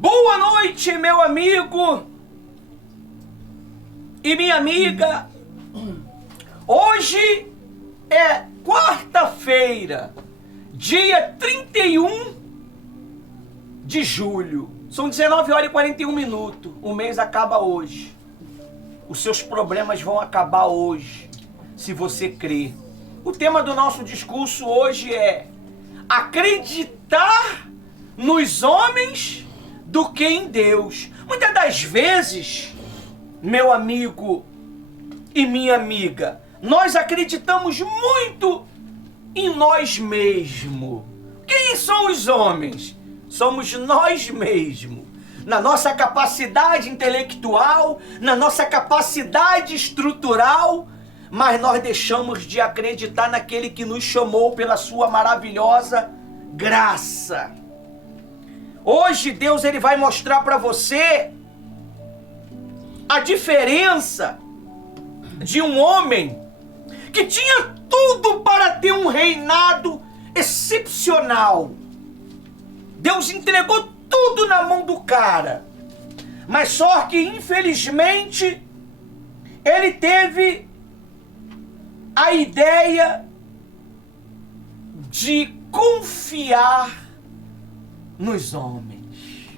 Boa noite, meu amigo e minha amiga. Hoje é quarta-feira, dia 31 de julho. São 19 horas e 41 minutos. O mês acaba hoje. Os seus problemas vão acabar hoje, se você crer. O tema do nosso discurso hoje é acreditar nos homens do que em Deus. Muitas das vezes, meu amigo e minha amiga, nós acreditamos muito em nós mesmos. Quem são os homens? Somos nós mesmos. Na nossa capacidade intelectual, na nossa capacidade estrutural, mas nós deixamos de acreditar naquele que nos chamou pela sua maravilhosa graça. Hoje Deus ele vai mostrar para você a diferença de um homem que tinha tudo para ter um reinado excepcional. Deus entregou tudo na mão do cara, mas só que infelizmente ele teve a ideia de confiar nos homens.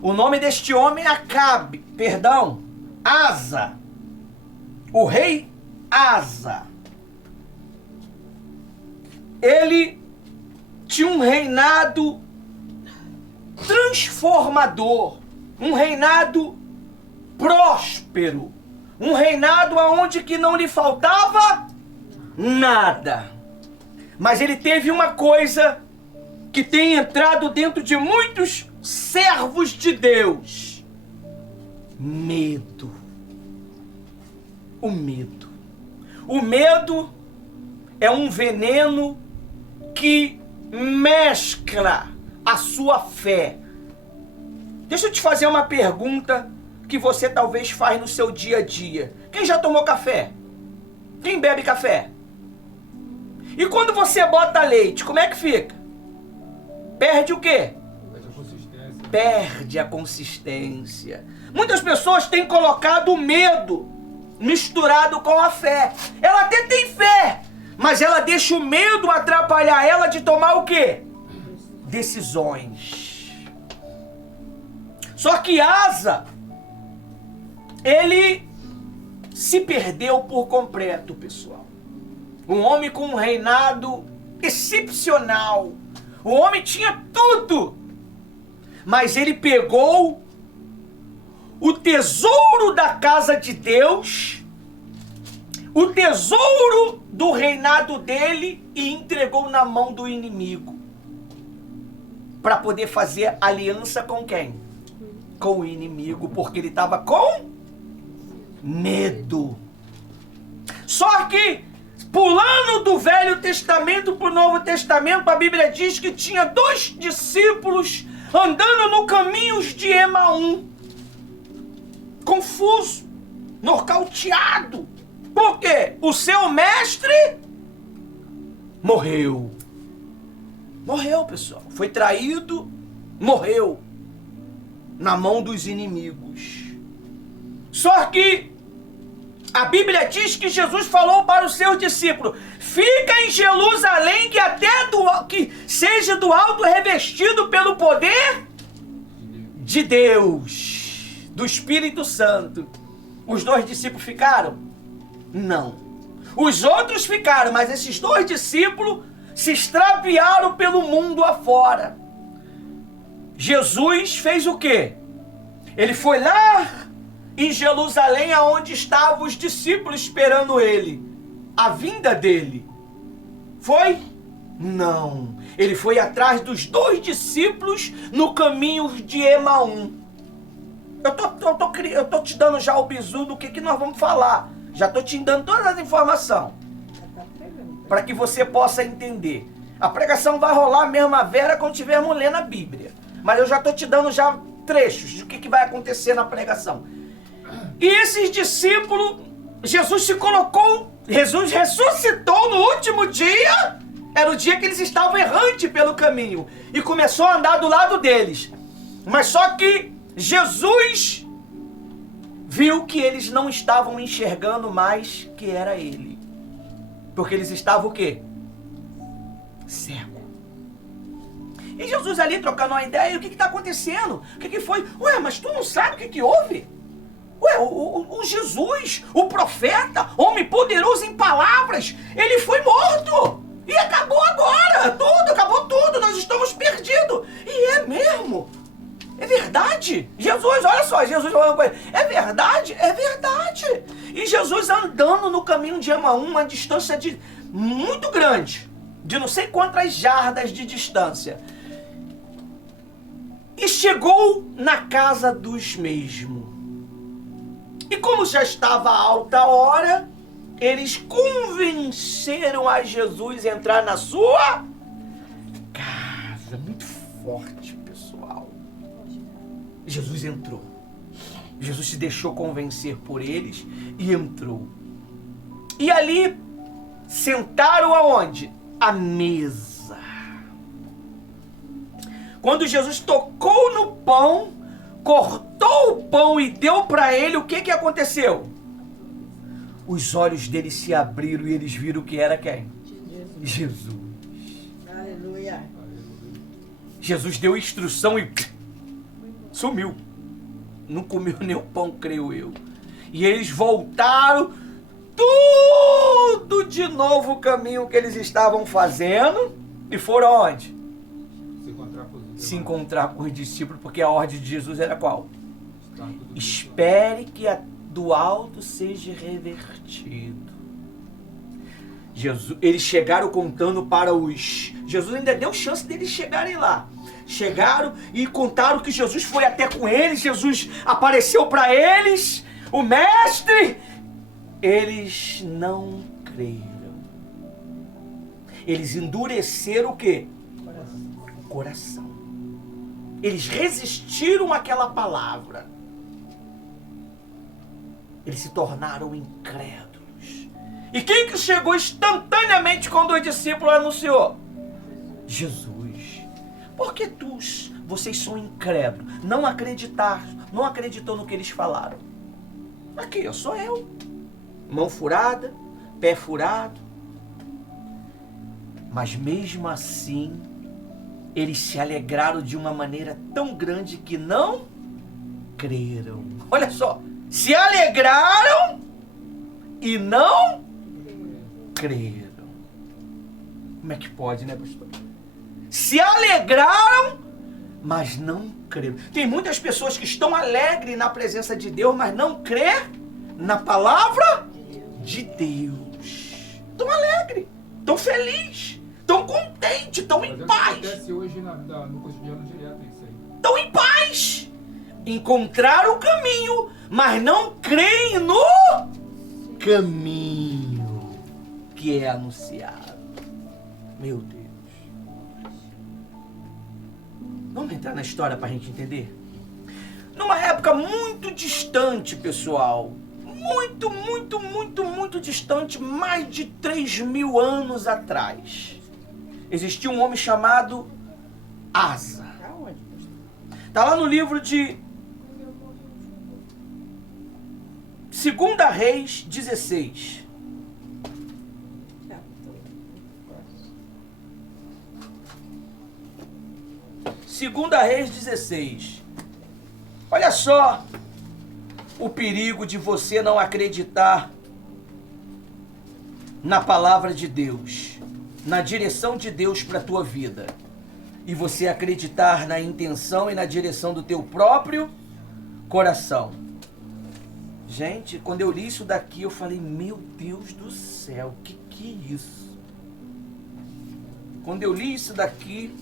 O nome deste homem é Asa, o rei Asa. Ele tinha um reinado transformador, um reinado próspero, um reinado aonde que não lhe faltava nada. Mas ele teve uma coisa que tem entrado dentro de muitos servos de Deus: medo. O medo. O medo é um veneno que mescla a sua fé. Deixa eu te fazer uma pergunta que você talvez faz no seu dia a dia. Quem já tomou café? Quem bebe café? E quando você bota leite, como é que fica? Perde o quê? Perde a consistência. Muitas pessoas têm colocado o medo misturado com a fé. Ela até tem fé, mas ela deixa o medo atrapalhar ela de tomar o quê? Decisões. Só que Asa, ele se perdeu por completo, pessoal. Um homem com um reinado excepcional. O homem tinha tudo, mas ele pegou o tesouro da casa de Deus, o tesouro do reinado dele e entregou na mão do inimigo para poder fazer aliança com quem? Com o inimigo, porque ele estava com medo. Só que pulando do Velho Testamento para o Novo Testamento, a Bíblia diz que tinha 2 discípulos andando no caminho de Emaús, confuso, nocauteado. Por quê? O seu mestre morreu. Morreu, pessoal. Foi traído, morreu na mão dos inimigos. Só que a Bíblia diz que Jesus falou para os seus discípulos: fica em Jerusalém, que que seja do alto revestido pelo poder de Deus, do Espírito Santo. Os 2 discípulos ficaram? Não. Os outros ficaram, mas esses 2 discípulos se extraviaram pelo mundo afora. Jesus fez o quê? Ele foi lá em Jerusalém, aonde estavam os discípulos esperando ele, a vinda dele. Foi? Não. Ele foi atrás dos 2 discípulos no caminho de Emaús. Eu tô te dando já o bizu do que nós vamos falar. Já tô te dando todas as informações para que você possa entender. A pregação vai rolar mesmo a vera quando estivermos lendo a Bíblia. Mas eu já tô te dando já trechos do que vai acontecer na pregação. E esses discípulos, Jesus ressuscitou no último dia, era o dia que eles estavam errantes pelo caminho, e começou a andar do lado deles. Mas só que Jesus viu que eles não estavam enxergando mais que era ele. Porque eles estavam o quê? Cego. E Jesus ali trocando uma ideia, o que está acontecendo? O que foi? Ué, mas tu não sabe o que houve? Ué, o Jesus, o profeta, homem poderoso em palavras, ele foi morto. E acabou agora, acabou tudo, nós estamos perdidos. E é mesmo. É verdade. Jesus, olha só, Jesus falando com ele. É verdade, é verdade. E Jesus andando no caminho de Emaús, uma distância muito grande, de não sei quantas jardas de distância. E chegou na casa dos mesmos. E como já estava alta hora, eles convenceram a Jesus a entrar na sua casa. Muito forte, pessoal. Jesus entrou. Jesus se deixou convencer por eles e entrou. E ali sentaram aonde? À mesa. Quando Jesus tocou no pão, cortou o pão e deu para ele, o que aconteceu? Os olhos dele se abriram e eles viram que era quem? Jesus. Aleluia. Jesus deu instrução e sumiu. Não comeu nem o pão, creio eu. E eles voltaram tudo de novo o caminho que eles estavam fazendo e foram aonde? Se encontrar com os discípulos, porque a ordem de Jesus era qual? Espere que do alto seja revertido. Eles chegaram contando para os... Jesus ainda deu chance deles chegarem lá. Chegaram e contaram que Jesus foi até com eles, Jesus apareceu para eles, o mestre. Eles não creram. Eles endureceram o quê? O coração. Eles resistiram àquela palavra. Eles se tornaram incrédulos. E quem que chegou instantaneamente quando o discípulo anunciou? Jesus. Porque vocês são incrédulos, não acreditou no que eles falaram. Aqui, sou eu. Mão furada, pé furado. Mas mesmo assim, eles se alegraram de uma maneira tão grande que não creram. Olha só, se alegraram e não creram. Como é que pode, né, pastor? Se alegraram, mas não creram. Tem muitas pessoas que estão alegres na presença de Deus, mas não crê na palavra de Deus. Estão alegres, estão felizes, estão contentes, estão em paz. Acontece hoje no cotidiano direto isso aí. Estão em paz. Encontraram o caminho, mas não creem no caminho que é anunciado. Meu Deus. Vamos entrar na história para a gente entender? Numa época muito distante, pessoal. Muito distante, mais de 3.000 anos atrás. Existia um homem chamado Asa. Está lá no livro de 2 Reis 16. Segunda Reis 16. Olha só o perigo de você não acreditar na palavra de Deus, na direção de Deus para a tua vida, e você acreditar na intenção e na direção do teu próprio coração. Gente, quando eu li isso daqui, eu falei, meu Deus do céu, que é isso? Quando eu li isso daqui,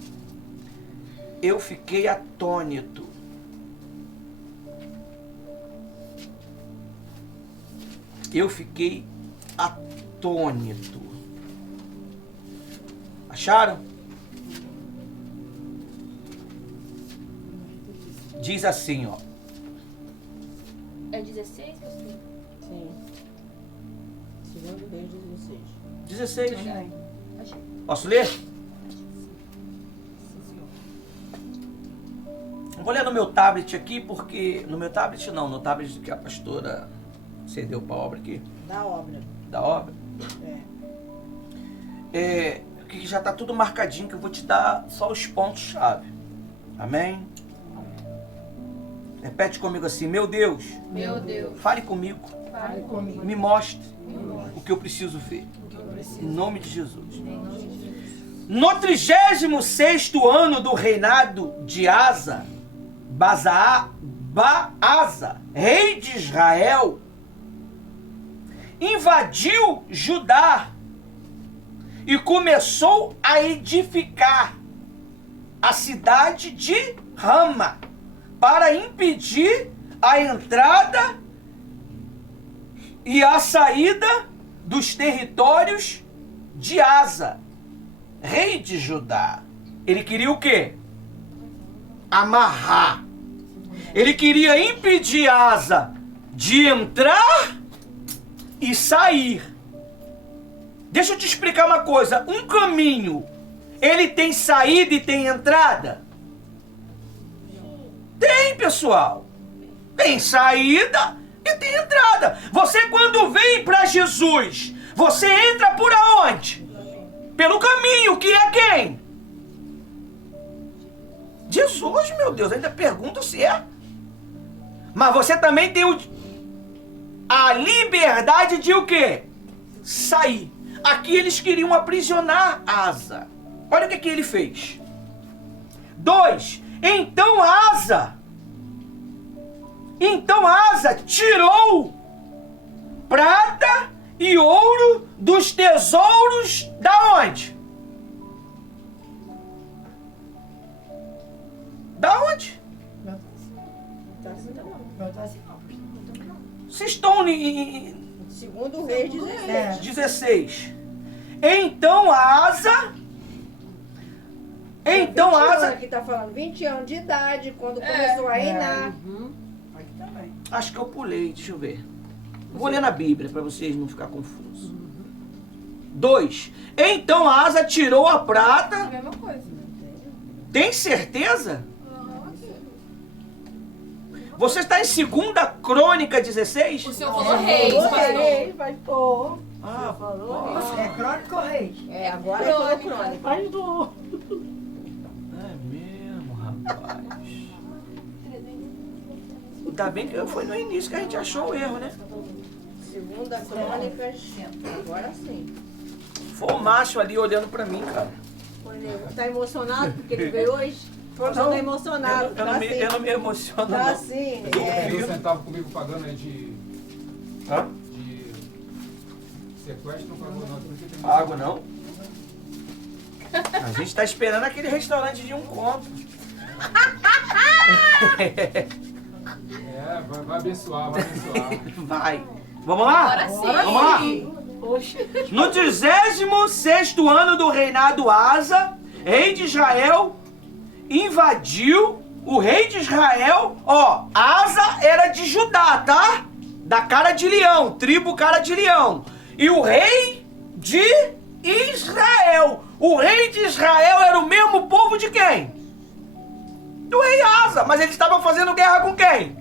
eu fiquei atônito. Eu fiquei atônito. Acharam? Diz assim, ó. É 16, pastor? Sim. 2 Reis 16. 16. Achei. Posso ler? Vou ler no meu tablet aqui, porque... No meu tablet não, no tablet que a pastora cedeu para a obra aqui. Da obra. Da obra. Que já está tudo marcadinho, que eu vou te dar só os pontos-chave. Amém? Repete comigo assim: meu Deus, Meu Deus. fale comigo, Fale comigo. me mostre o que eu preciso ver. Em nome de Jesus. No 36º ano do reinado de Asa, Baasa, rei de Israel, invadiu Judá e começou a edificar a cidade de Rama para impedir a entrada e a saída dos territórios de Asa, rei de Judá. Ele queria o quê? Amarrar. Ele queria impedir Asa de entrar e sair. Deixa eu te explicar uma coisa. Um caminho, ele tem saída e tem entrada? Tem, pessoal. Tem saída e tem entrada. Você, quando vem para Jesus, você entra por aonde? Pelo caminho, que é quem? Jesus, meu Deus, ainda pergunto se é. Mas você também tem a liberdade de o quê? Sair. Aqui eles queriam aprisionar Asa. Olha o que ele fez. 2. Então Asa tirou prata e ouro dos tesouros da onde? Da onde? Não tá assim não. Não tá assim não. Vocês estão em Segundo o Reis 16. 16. Então Asa... Aqui tá falando 20 anos de idade, quando começou a reinar. Aqui também. Acho que eu pulei, deixa eu ver. Vou ler na Bíblia para vocês não ficar confusos. 2. Então Asa tirou a prata. A mesma coisa. Tem certeza? Você está em 2ª Crônica 16? O senhor falou reis, pastor. Vai pôr. Ah, É crônica ou reis? É, agora é crônica. Faz do... é mesmo, rapaz. Ainda bem que foi no início que a gente achou o erro, né? Segunda Crônicas, agora sim. Foi o macho ali olhando pra mim, cara. Tá emocionado porque ele veio hoje? Não, tá emocionado. Eu não me emociono, Tá não. sim. Eu tô com 10 centavos comigo pagando aí de Hã? sequestro, não pagou não. Por isso que tem Pago não. A gente tá esperando aquele restaurante de 1 conto. Vai abençoar, vai abençoar. Vai. Vamos lá? Agora sim. Vamos lá? No 36º ano do reinado Asa, rei de Israel, invadiu o rei de Israel. Ó, Asa era de Judá, tá? Da cara de leão, tribo cara de leão. E o rei de Israel. O rei de Israel era o mesmo povo de quem? Do rei Asa. Mas eles estavam fazendo guerra com quem?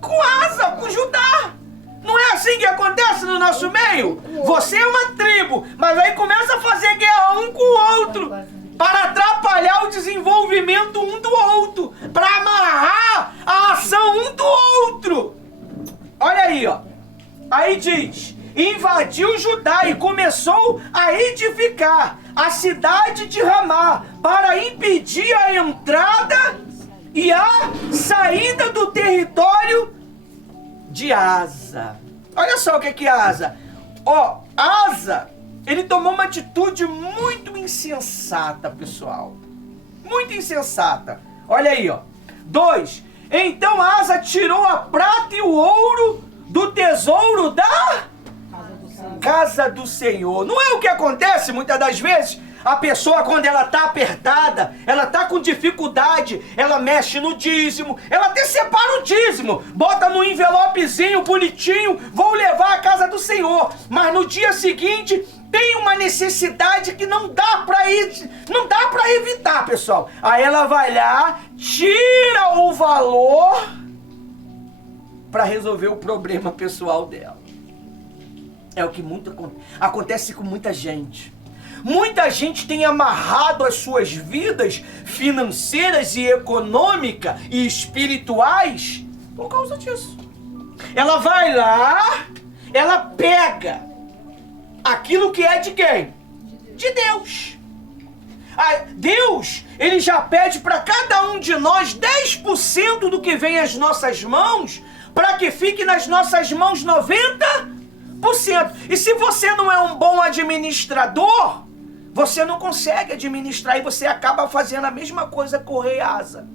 Com Asa, com Judá. Não é assim que acontece no nosso meio? Você é uma tribo, mas aí começa a fazer guerra um com o outro para atrapalhar o desenvolvimento um do outro, para amarrar a ação um do outro. Olha aí, ó. Aí diz: invadiu Judá e começou a edificar a cidade de Ramá para impedir a entrada e a saída do território de Asa. Olha só o que é Asa. Ó, Asa, ele tomou uma atitude muito insensata, pessoal. Muito insensata. Olha aí, ó. 2. Então Asa tirou a prata e o ouro do tesouro da casa do Senhor. Não é o que acontece muitas das vezes? A pessoa, quando ela tá apertada, ela tá com dificuldade, ela mexe no dízimo, ela até separa o dízimo, bota no envelopezinho bonitinho, vou levar à casa do Senhor. Mas no dia seguinte, tem uma necessidade que não dá para evitar, pessoal. Aí ela vai lá, tira o valor para resolver o problema pessoal dela. É o que acontece com muita gente. Muita gente tem amarrado as suas vidas financeiras e econômicas e espirituais por causa disso. Ela vai lá, ela pega aquilo que é de quem? De Deus. Deus, ele já pede para cada um de nós 10% do que vem às nossas mãos, para que fique nas nossas mãos 90%. E se você não é um bom administrador, você não consegue administrar e você acaba fazendo a mesma coisa com o rei Asa.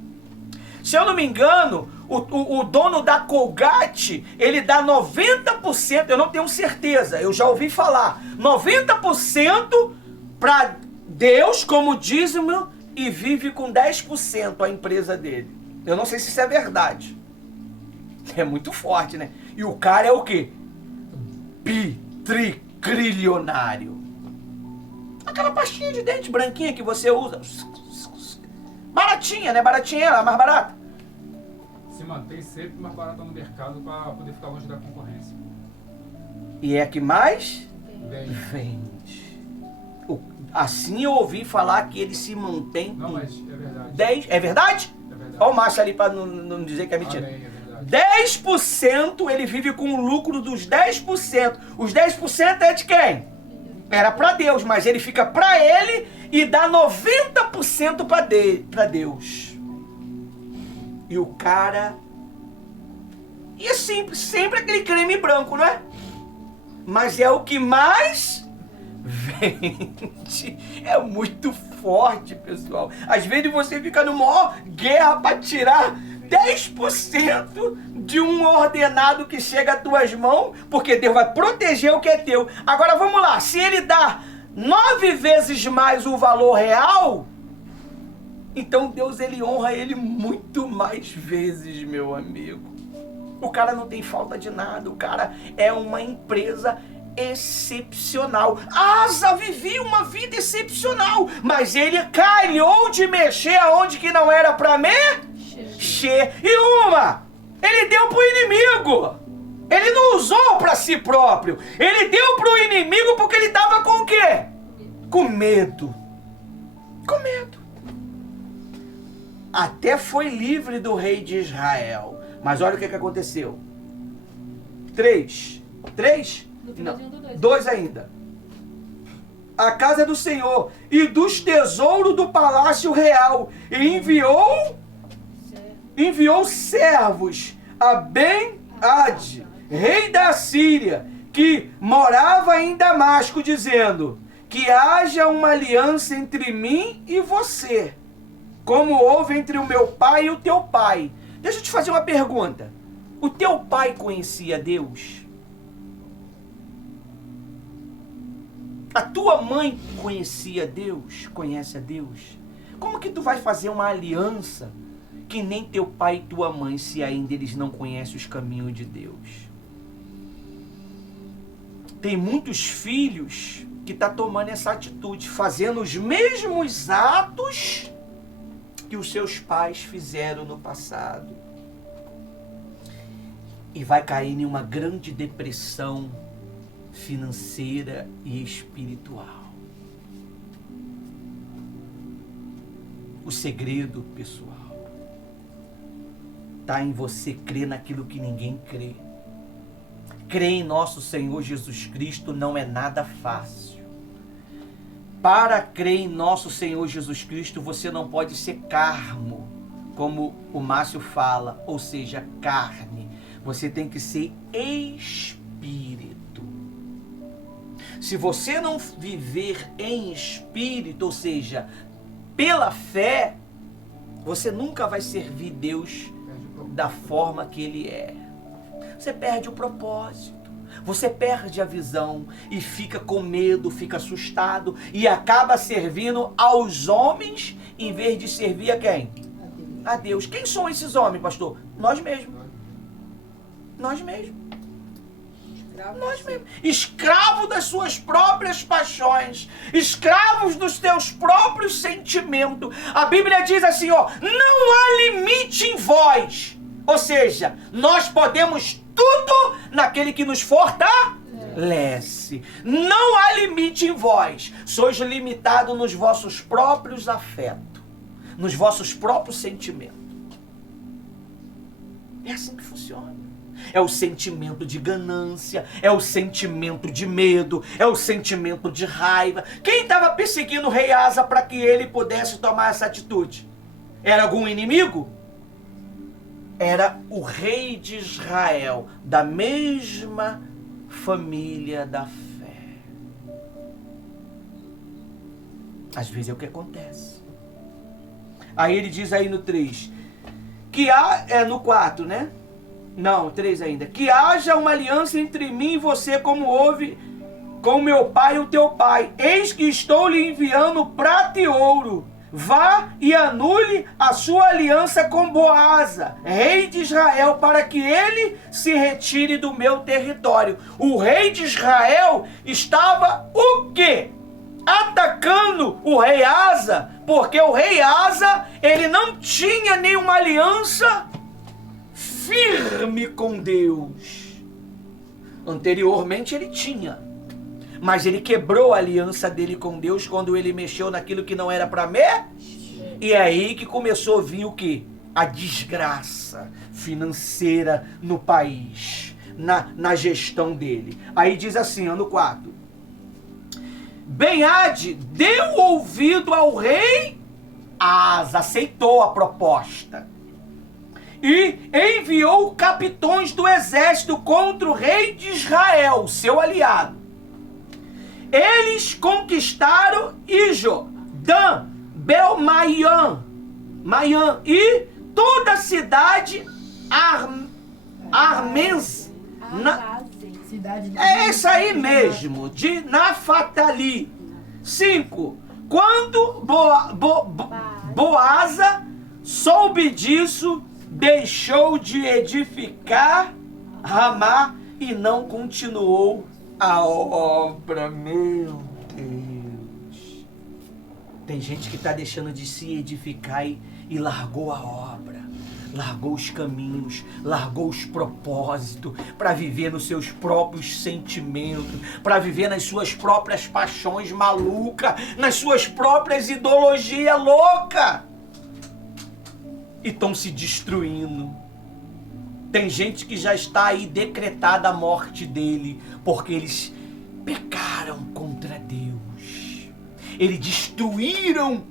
Se eu não me engano, o dono da Colgate, ele dá 90%, eu não tenho certeza, eu já ouvi falar, 90% para Deus como dízimo e vive com 10% a empresa dele. Eu não sei se isso é verdade. É muito forte, né? E o cara é o quê? Trilionário. Aquela pastinha de dente branquinha que você usa. Baratinha, né? Baratinha ela, mais barata. Se mantém sempre mais barata no mercado para poder ficar longe da concorrência. E é a que mais Vende. Assim eu ouvi falar que ele se mantém. Não, mas é verdade. 10. É verdade? É verdade. Olha o Márcio ali para não dizer que é mentira. Amém, é verdade. 10% ele vive com o lucro dos 10%. Os 10% é de quem? Era para Deus, mas ele fica para ele e dá 90% para Deus. E o cara... E é simples, sempre aquele creme branco, não é? Mas é o que mais vende. É muito forte, pessoal. Às vezes você fica numa maior guerra para tirar 10% de um ordenado que chega às tuas mãos, porque Deus vai proteger o que é teu. Agora vamos lá, se ele dá 9 vezes mais o valor real, então Deus, ele honra ele muito mais vezes, meu amigo. O cara não tem falta de nada, o cara é uma empresa excepcional. Asa vivia uma vida excepcional, mas ele calhou de mexer aonde que não era para mexer. E ele deu pro inimigo. Ele não usou para si próprio. Ele deu pro inimigo porque ele estava com o quê? Com medo. Com medo. Até foi livre do rei de Israel. Mas olha o que aconteceu. 3? Não. 2 ainda. A casa do Senhor e dos tesouros do palácio real. E enviou servos a Ben-Ad, rei da Síria, que morava em Damasco, dizendo: que haja uma aliança entre mim e você, como houve entre o meu pai e o teu pai. Deixa eu te fazer uma pergunta. O teu pai conhecia Deus? A tua mãe conhecia Deus? Conhece a Deus? Como que tu vai fazer uma aliança que nem teu pai e tua mãe, se ainda eles não conhecem os caminhos de Deus? Tem muitos filhos que estão tomando essa atitude, fazendo os mesmos atos que os seus pais fizeram no passado. E vai cair em uma grande depressão financeira e espiritual. O segredo, pessoal, está em você crer naquilo que ninguém crê. Crer em nosso Senhor Jesus Cristo não é nada fácil. Para crer em nosso Senhor Jesus Cristo, você não pode ser carmo, como o Márcio fala, ou seja, carne. Você tem que ser espírito. Se você não viver em espírito, ou seja, pela fé, você nunca vai servir Deus da forma que Ele é. Você perde o propósito. Você perde a visão e fica com medo, fica assustado e acaba servindo aos homens em vez de servir a quem? A Deus. Quem são esses homens, pastor? Nós mesmos. Nós mesmos. Nós mesmos. Escravo das suas próprias paixões. Escravos dos teus próprios sentimentos. A Bíblia diz assim, ó, não há limite em vós. Ou seja, nós podemos tudo naquele que nos fortalece. Não há limite em vós. Sois limitados nos vossos próprios afetos. Nos vossos próprios sentimentos. É assim que funciona. É o sentimento de ganância, é o sentimento de medo, é o sentimento de raiva. Quem estava perseguindo o rei Asa para que ele pudesse tomar essa atitude? Era algum inimigo? Era o rei de Israel, da mesma família da fé. Às vezes é o que acontece. Aí ele diz aí no 3, no 4, né? Não, 3 ainda. Que haja uma aliança entre mim e você, como houve com meu pai e o teu pai. Eis que estou lhe enviando prata e ouro. Vá e anule a sua aliança com Boasa, rei de Israel, para que ele se retire do meu território. O rei de Israel estava o quê? Atacando o rei Asa, porque o rei Asa, ele não tinha nenhuma aliança firme com Deus. Anteriormente ele tinha, mas ele quebrou a aliança dele com Deus quando ele mexeu naquilo que não era para mexer. E é aí que começou a vir o quê? A desgraça financeira no país, na gestão dele. Aí diz assim, no 4. Ben-Hadad deu ouvido ao rei Asa, aceitou a proposta. E enviou capitães do exército contra o rei de Israel, seu aliado. Eles conquistaram Ijo, Dan, Bel-Maian, e toda a cidade Armense. É isso aí mesmo, de Naftali. 5. Quando Boasa soube disso, deixou de edificar Ramá e não continuou a obra. Meu Deus. Tem gente que está deixando de se edificar e largou a obra. Largou os caminhos, largou os propósitos para viver nos seus próprios sentimentos, para viver nas suas próprias paixões malucas, nas suas próprias ideologias loucas. E estão se destruindo. Tem gente que já está aí decretada a morte dele, porque eles pecaram contra Deus. Eles destruíram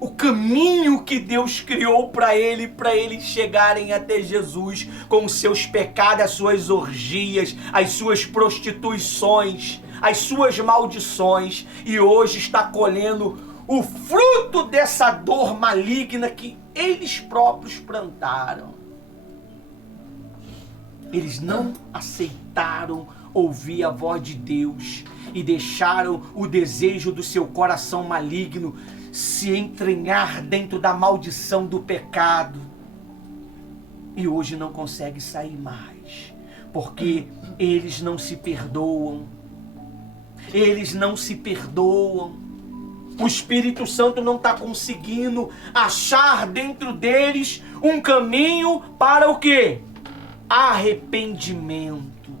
o caminho que Deus criou para eles chegarem até Jesus com os seus pecados, as suas orgias, as suas prostituições, as suas maldições, e hoje está colhendo o fruto dessa dor maligna que eles próprios plantaram. Eles não aceitaram ouvir a voz de Deus e deixaram o desejo do seu coração maligno se entranhar dentro da maldição do pecado. E hoje não consegue sair mais, porque eles não se perdoam. Eles não se perdoam. O Espírito Santo não está conseguindo achar dentro deles um caminho para o quê? Arrependimento.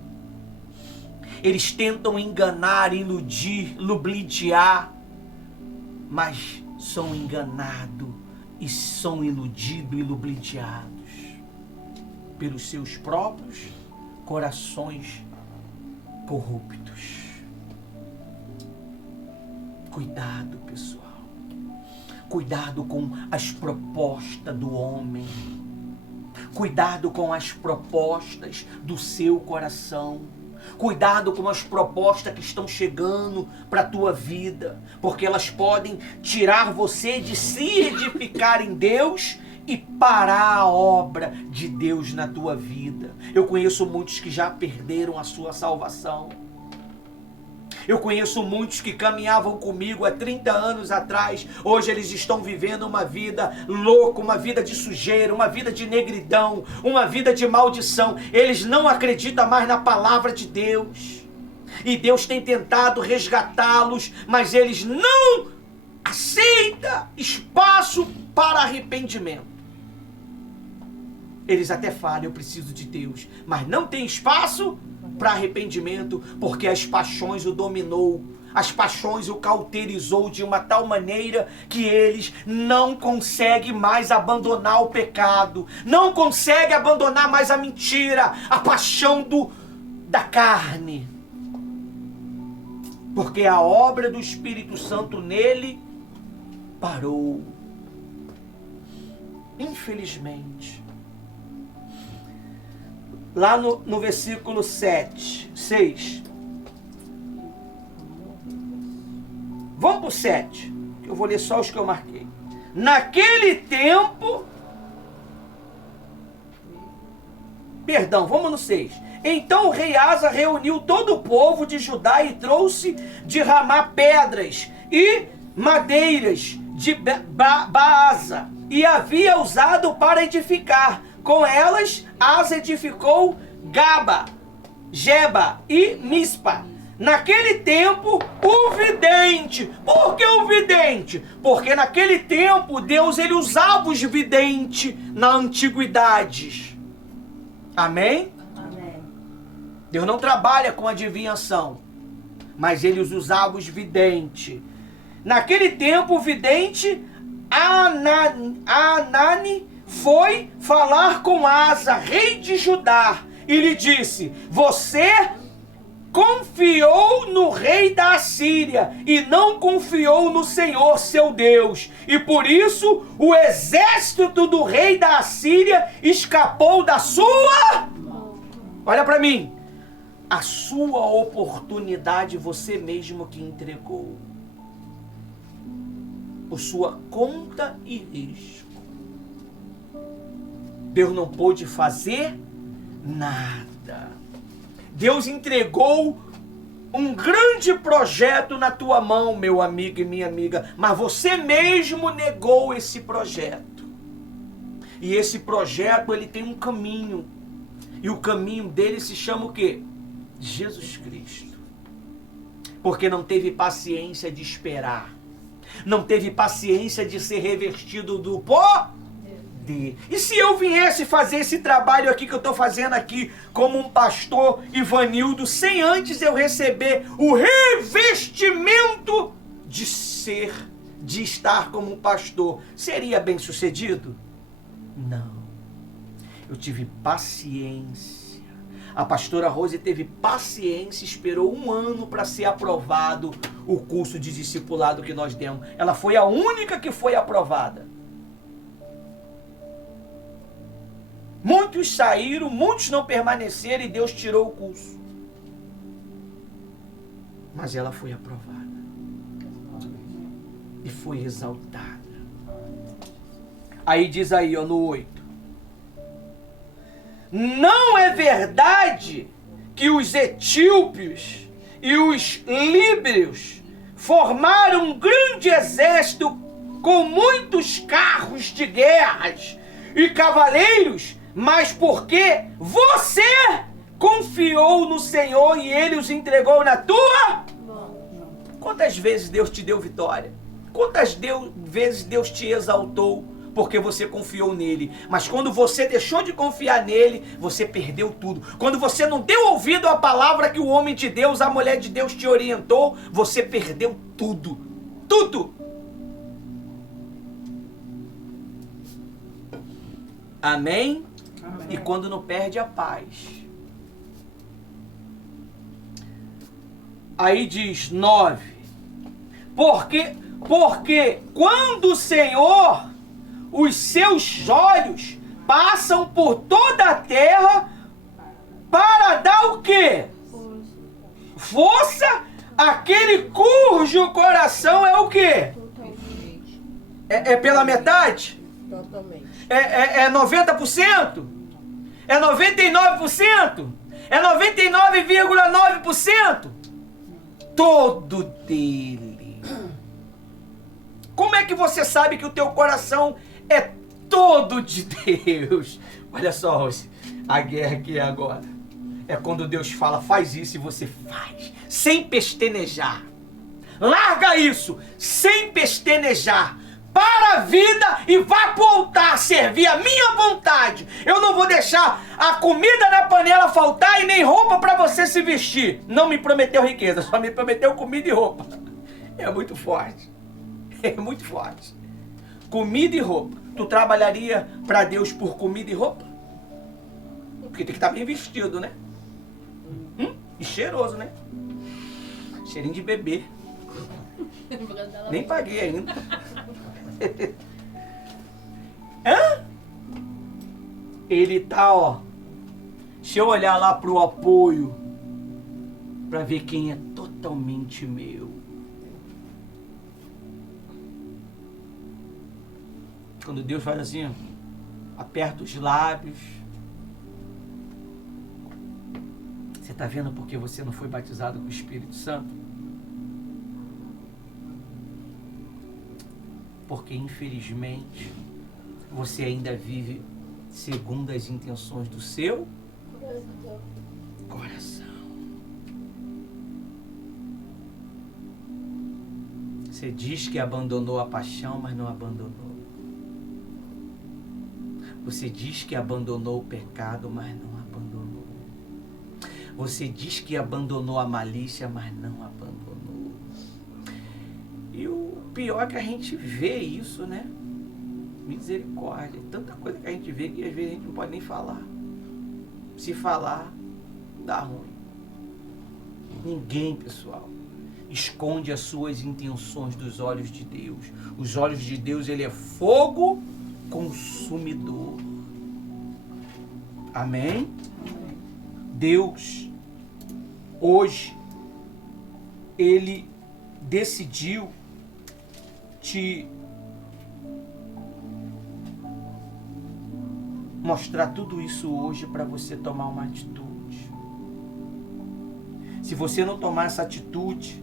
Eles tentam enganar, iludir, ludibriar, mas são enganados e são iludidos e ludibriados pelos seus próprios corações corruptos. Cuidado, pessoal. Cuidado com as propostas do homem. Cuidado com as propostas do seu coração. Cuidado com as propostas que estão chegando para a tua vida, porque elas podem tirar você de se edificar em Deus e parar a obra de Deus na tua vida. Eu conheço muitos que já perderam a sua salvação. Eu conheço muitos que caminhavam comigo há 30 anos atrás. Hoje eles estão vivendo uma vida louca, uma vida de sujeira, uma vida de negridão, uma vida de maldição. Eles não acreditam mais na palavra de Deus. E Deus tem tentado resgatá-los, mas eles não aceitam espaço para arrependimento. Eles até falam, eu preciso de Deus, mas não tem espaço para arrependimento, porque as paixões o dominou, as paixões o cauterizou de uma tal maneira que eles não conseguem mais abandonar o pecado, não conseguem abandonar mais a mentira, a paixão da carne. Porque a obra do Espírito Santo nele parou. Infelizmente. Lá no versículo 6. Vamos para o 7, que eu vou ler só os que eu marquei. Naquele tempo... Perdão, vamos no 6. Então o rei Asa reuniu todo o povo de Judá e trouxe de Ramá pedras e madeiras de Baasa, e havia usado para edificar. Com elas, Asa edificou Gaba, Geba e Mispa. Naquele tempo, o vidente. Por que o vidente? Porque naquele tempo, Deus ele usava os videntes na antiguidade. Amém? Amém. Deus não trabalha com adivinhação, mas eles usavam os videntes. Naquele tempo, o vidente Anani foi falar com Asa, rei de Judá, e lhe disse: você confiou no rei da Assíria e não confiou no Senhor seu Deus, e por isso o exército do rei da Assíria escapou da sua... Olha para mim. A sua oportunidade você mesmo que entregou. Por sua conta e risco. Deus não pôde fazer nada. Deus entregou um grande projeto na tua mão, meu amigo e minha amiga, mas você mesmo negou esse projeto. E esse projeto, ele tem um caminho. E o caminho dele se chama o quê? Jesus Cristo. Porque não teve paciência de esperar. Não teve paciência de ser revestido do pó. E se eu viesse fazer esse trabalho aqui que eu estou fazendo aqui como um pastor Ivanildo, sem antes eu receber o revestimento de estar como um pastor, seria bem sucedido? Não. Eu tive paciência. A pastora Rose teve paciência, esperou 1 ano para ser aprovado o curso de discipulado que nós demos. Ela foi a única que foi aprovada. Muitos saíram, muitos não permaneceram e Deus tirou o curso. Mas ela foi aprovada. E foi exaltada. Aí diz aí, ó, no 8. Não é verdade que os etíopes e os líbios formaram um grande exército com muitos carros de guerras e cavaleiros, mas porque você confiou no Senhor e Ele os entregou na tua... Quantas vezes Deus te deu vitória? Quantas vezes Deus te exaltou porque você confiou nele? Mas quando você deixou de confiar nele, você perdeu tudo. Quando você não deu ouvido à palavra que o homem de Deus, a mulher de Deus te orientou, você perdeu tudo. Tudo. Amém? Amém. E quando não perde a paz. Aí diz 9. Porque quando o Senhor, os seus olhos passam por toda a terra para dar o quê? Força àquele cujo coração é o quê? É pela metade? Totalmente. É 90%? É 99%? É 99,9%? todo dele. Como é que você sabe que o teu coração é todo de Deus? Olha só a guerra que é agora. É quando Deus fala, faz isso e você faz, sem pestanejar. Larga isso, sem pestanejar. Para a vida e vá pro altar servir a minha vontade. Eu não vou deixar a comida na panela faltar e nem roupa para você se vestir. Não me prometeu riqueza, só me prometeu comida e roupa. É muito forte. É muito forte. Comida e roupa. Tu trabalharia para Deus por comida e roupa? Porque tem que estar bem vestido, né? E cheiroso, né? Cheirinho de bebê. Nem paguei ainda. Hã? Ele tá, ó. Deixa eu olhar lá pro apoio pra ver quem é totalmente meu. Quando Deus faz assim, ó, aperta os lábios. Você tá vendo porque você não foi batizado com o Espírito Santo? Porque, infelizmente, você ainda vive segundo as intenções do seu coração. Você diz que abandonou a paixão, mas não abandonou. Você diz que abandonou o pecado, mas não abandonou. Você diz que abandonou a malícia, mas não abandonou. E o pior é que a gente vê isso, né? Misericórdia. Tanta coisa que a gente vê que às vezes a gente não pode nem falar. Se falar, dá ruim. Ninguém, pessoal, esconde as suas intenções dos olhos de Deus. Os olhos de Deus, ele é fogo consumidor. Amém? Deus, hoje, ele decidiu te mostrar tudo isso hoje para você tomar uma atitude. Se você não tomar essa atitude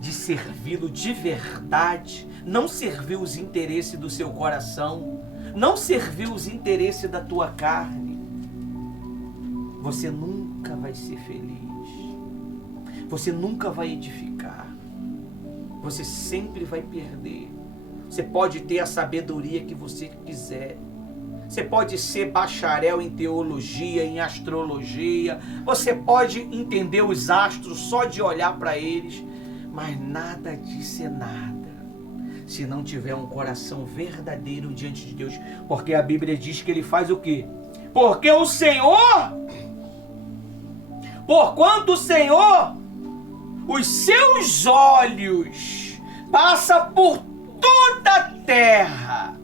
de servi-lo de verdade, não servir os interesses do seu coração, não servir os interesses da tua carne, você nunca vai ser feliz. Você nunca vai edificar. Você sempre vai perder. Você pode ter a sabedoria que você quiser. Você pode ser bacharel em teologia, em astrologia. Você pode entender os astros só de olhar para eles. Mas nada disso é nada, se não tiver um coração verdadeiro diante de Deus. Porque a Bíblia diz que ele faz o quê? Porque o Senhor, porquanto o Senhor, os seus olhos passam por toda a terra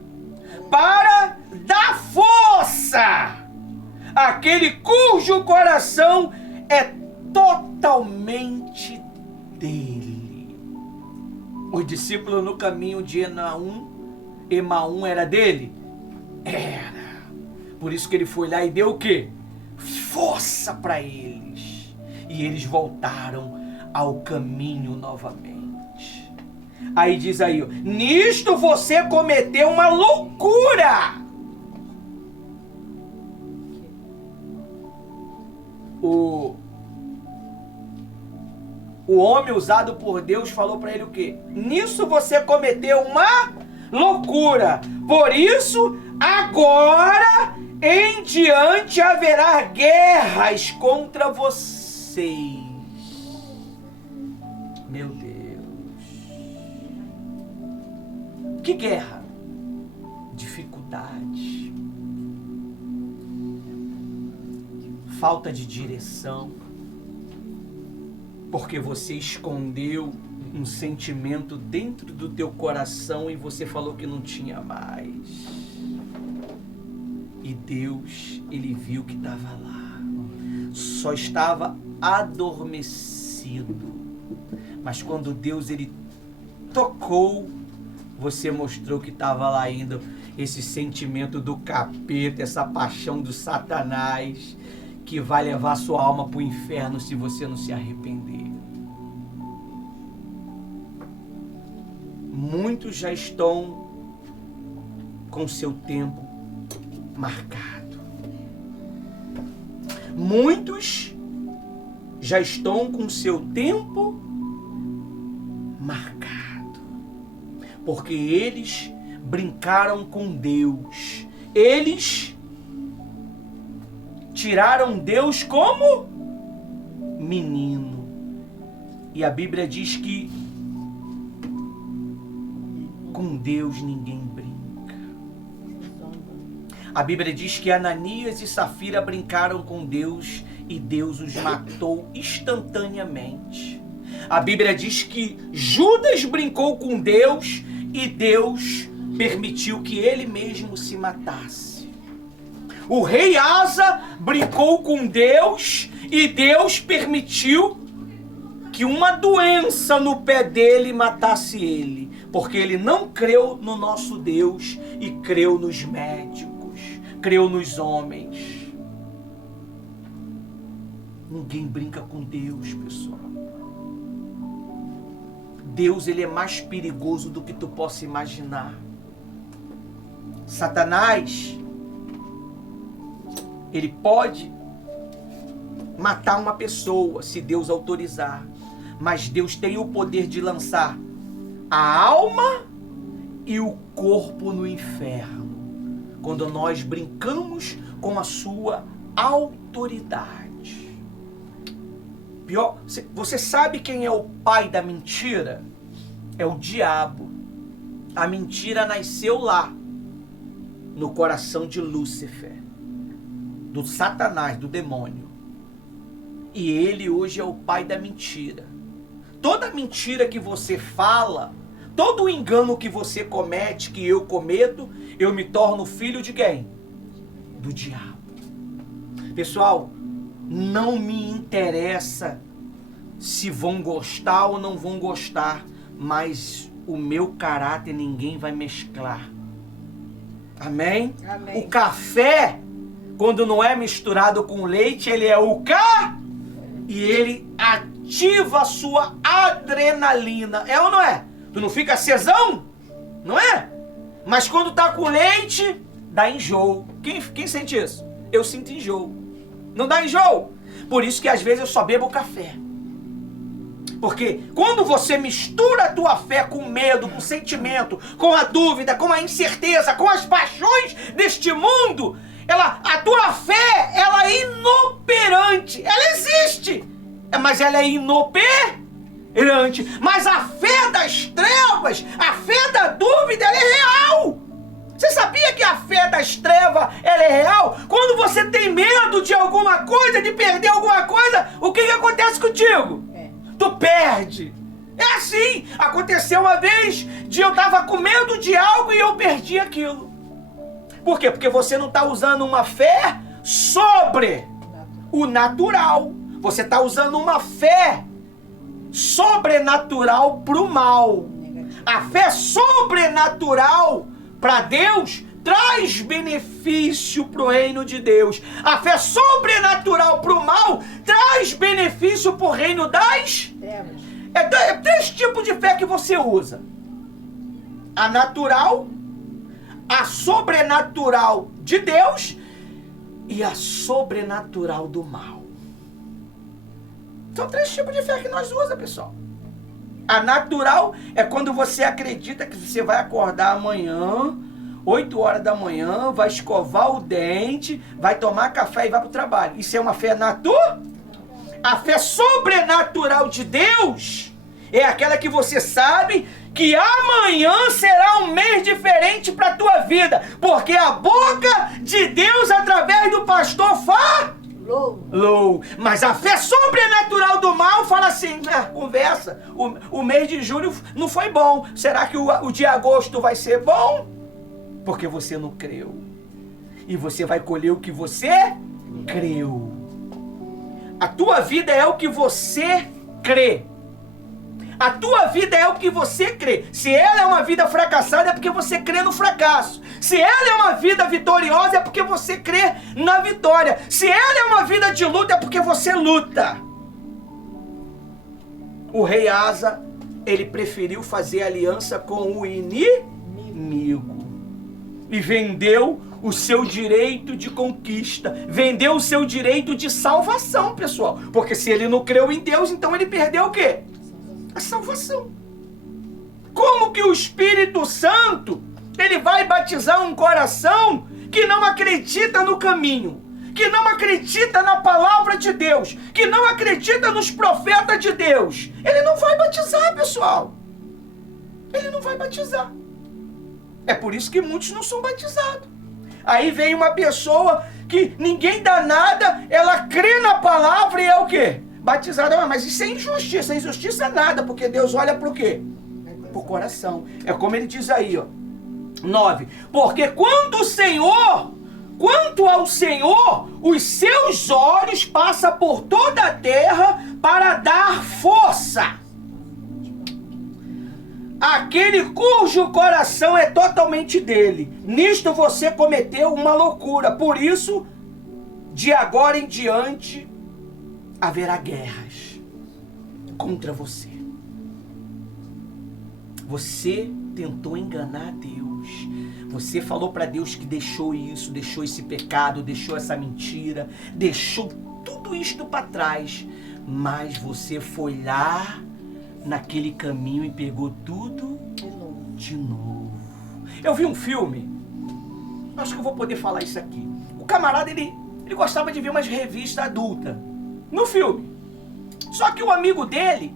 para dar força àquele cujo coração é totalmente dele. Os discípulos no caminho de Emaús era dele? Era. Por isso que ele foi lá e deu o quê? Força para eles. E eles voltaram ao caminho novamente. Aí diz aí, ó, nisto você cometeu uma loucura. O homem usado por Deus falou para ele o quê? Nisso você cometeu uma loucura. Por isso, agora em diante haverá guerras contra vocês. Meu Deus. Que guerra? Dificuldade. Falta de direção. Porque você escondeu um sentimento dentro do teu coração e você falou que não tinha mais. E Deus, ele viu que estava lá. Só estava adormecido. Mas quando Deus, ele tocou, você mostrou que estava lá ainda esse sentimento do capeta, essa paixão do Satanás, que vai levar sua alma para o inferno se você não se arrepender. muitos já estão com seu tempo marcado. Muitos já estão com seu tempo marcado. Porque eles brincaram com Deus. Eles tiraram Deus como menino. E a Bíblia diz que com Deus ninguém brinca. A Bíblia diz que Ananias e Safira brincaram com Deus e Deus os matou instantaneamente. A Bíblia diz que Judas brincou com Deus e Deus permitiu que ele mesmo se matasse. O rei Asa brincou com Deus e Deus permitiu que uma doença no pé dele matasse ele, porque ele não creu no nosso Deus e creu nos médicos, creu nos homens. Ninguém brinca com Deus, pessoal. Deus, ele é mais perigoso do que tu possa imaginar. Satanás, ele pode matar uma pessoa se Deus autorizar, mas Deus tem o poder de lançar a alma e o corpo no inferno, quando nós brincamos com a sua autoridade. Pior, você sabe quem é o pai da mentira? É o diabo. A mentira nasceu lá, no coração de Lúcifer, do Satanás, do demônio. E ele hoje é o pai da mentira. Toda mentira que você fala, todo engano que você comete, que eu cometo, eu me torno filho de quem? Do diabo. Pessoal, não me interessa se vão gostar ou não vão gostar, mas o meu caráter ninguém vai mesclar. Amém? Amém. O café, quando não é misturado com leite, ele é o cá e ele ativa a sua adrenalina. É ou não é? Tu não fica acesão? Não é? Mas quando tá com leite, dá enjoo. Quem sente isso? Eu sinto enjoo. Não dá enjoo? Por isso que às vezes eu só bebo café. Porque quando você mistura a tua fé com medo, com sentimento, com a dúvida, com a incerteza, com as paixões deste mundo, a tua fé, ela é inoperante. Ela existe, mas ela é inoperante. Mas a fé das trevas, a fé da dúvida, ela é real. Você sabia que a fé das trevas, ela é real? Quando você tem medo de alguma coisa, de perder alguma coisa, o que acontece contigo? Tu perde. É assim. Aconteceu uma vez de eu tava com medo de algo e eu perdi aquilo. Por quê? Porque você não está usando uma fé sobre o natural. Você está usando uma fé sobrenatural para o mal. A fé sobrenatural para Deus traz benefício para o reino de Deus. A fé sobrenatural para o mal traz benefício para o reino das trevas. É três tipos de fé que você usa: a natural, a sobrenatural de Deus e a sobrenatural do mal. São três tipos de fé que nós usamos, pessoal. A natural é quando você acredita que você vai acordar amanhã, 8 horas da manhã, vai escovar o dente, vai tomar café e vai para o trabalho. Isso é uma fé natural. A fé sobrenatural de Deus é aquela que você sabe que amanhã será um mês diferente para a tua vida, porque a boca de Deus, através do pastor, falou. Mas a fé sobrenatural do mal fala assim, conversa, o mês de julho não foi bom, será que o de agosto vai ser bom? Porque você não creu. E você vai colher o que você creu. A tua vida é o que você crê. A tua vida é o que você crê. Se ela é uma vida fracassada, é porque você crê no fracasso. Se ela é uma vida vitoriosa, é porque você crê na vitória. Se ela é uma vida de luta, é porque você luta. O rei Asa ele preferiu fazer aliança com o inimigo. E vendeu o seu direito de conquista. Vendeu o seu direito de salvação, pessoal. Porque se ele não creu em Deus, então ele perdeu o quê? A salvação. Como que o Espírito Santo, ele vai batizar um coração que não acredita no caminho, que não acredita na palavra de Deus, que não acredita nos profetas de Deus? Ele não vai batizar, pessoal. Ele não vai batizar. É por isso que muitos não são batizados. Aí vem uma pessoa que ninguém dá nada, ela crê na palavra e é o quê? Batizada. Mas isso é injustiça. Injustiça é nada, porque Deus olha para o quê? Para o coração. É como ele diz aí, ó. 9. Porque quanto ao Senhor, os seus olhos passam por toda a terra para dar força àquele cujo coração é totalmente dele. Nisto você cometeu uma loucura. Por isso, de agora em diante, haverá guerras contra você. Você tentou enganar Deus. Você falou para Deus que deixou isso, deixou esse pecado, deixou essa mentira, deixou tudo isto para trás. Mas você foi lá naquele caminho e pegou tudo de novo. Eu vi um filme, acho que eu vou poder falar isso aqui. O camarada, ele gostava de ver umas revistas adultas no filme. Só que o amigo dele,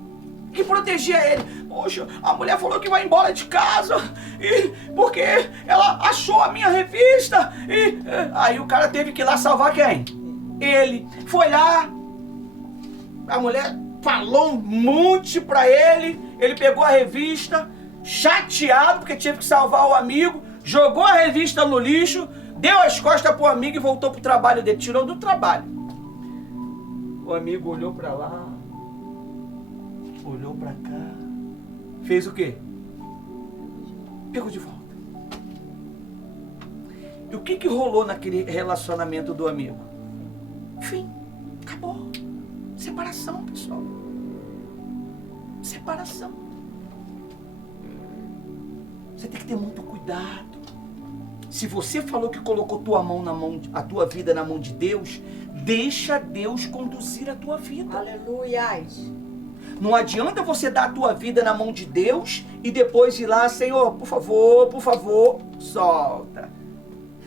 que protegia ele, poxa, a mulher falou que vai embora de casa porque ela achou a minha revista aí o cara teve que ir lá salvar quem? Ele. Foi lá, a mulher falou um monte pra ele, ele pegou a revista, chateado porque tinha que salvar o amigo, jogou a revista no lixo, deu as costas pro amigo e voltou pro trabalho dele, tirou do trabalho. O amigo olhou pra lá, olhou pra cá, fez o quê? Pegou de volta. E o que rolou naquele relacionamento do amigo? Fim, acabou. Separação, pessoal. Separação. Você tem que ter muito cuidado. Se você falou que colocou a tua vida na mão de Deus, deixa Deus conduzir a tua vida. Aleluia. Não adianta você dar a tua vida na mão de Deus e depois ir lá, Senhor, por favor, solta.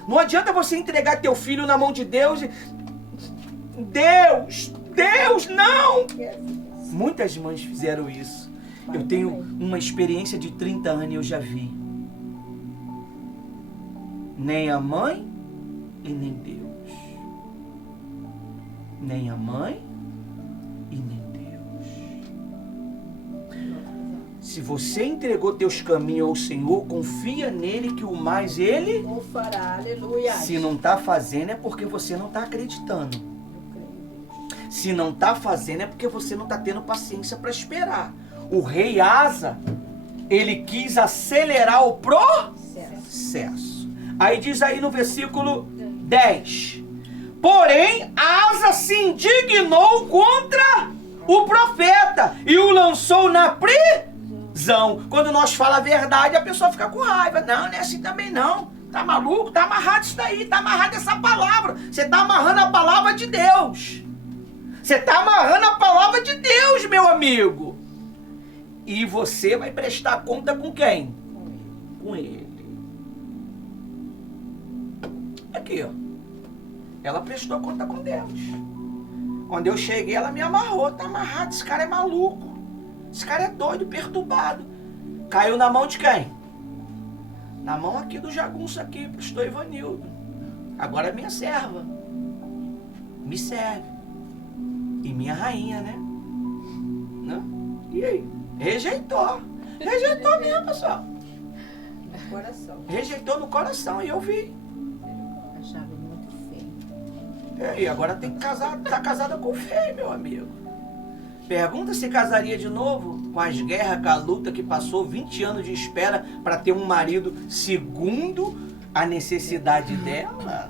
Não adianta você entregar teu filho na mão de Deus e... Deus, não! Muitas mães fizeram isso. Eu tenho uma experiência de 30 anos e eu já vi. Nem a mãe e nem Deus. Nem a mãe e nem Deus. Se você entregou teus caminhos ao Senhor, confia nele que o mais ele o fará. Aleluia. Se não está fazendo é porque você não está acreditando. Se não está fazendo é porque você não está tendo paciência para esperar. O rei Asa, ele quis acelerar o processo. Aí diz aí no versículo 10. Porém, Asa se indignou contra o profeta e o lançou na prisão. Quando nós falamos a verdade, a pessoa fica com raiva. Não é assim também não. Tá maluco? Tá amarrado isso daí. Tá amarrado essa palavra. Você tá amarrando a palavra de Deus. Você está amarrando a palavra de Deus, meu amigo. E você vai prestar conta com quem? Com ele. Aqui, ó. Ela prestou conta com Deus. Quando eu cheguei, ela me amarrou. Tá amarrado, esse cara é maluco. Esse cara é doido, perturbado. Caiu na mão de quem? Na mão aqui do jagunço aqui, pastor Ivanildo. Agora é minha serva. Me serve. E minha rainha, né? Não? E aí? Rejeitou. Rejeitou mesmo, pessoal. No coração. Rejeitou no coração e eu vi. Achava muito feio. E aí, agora tem que casar, tá casada com feio, meu amigo. Pergunta se casaria de novo com as guerras, com a luta que passou 20 anos de espera para ter um marido segundo a necessidade dela.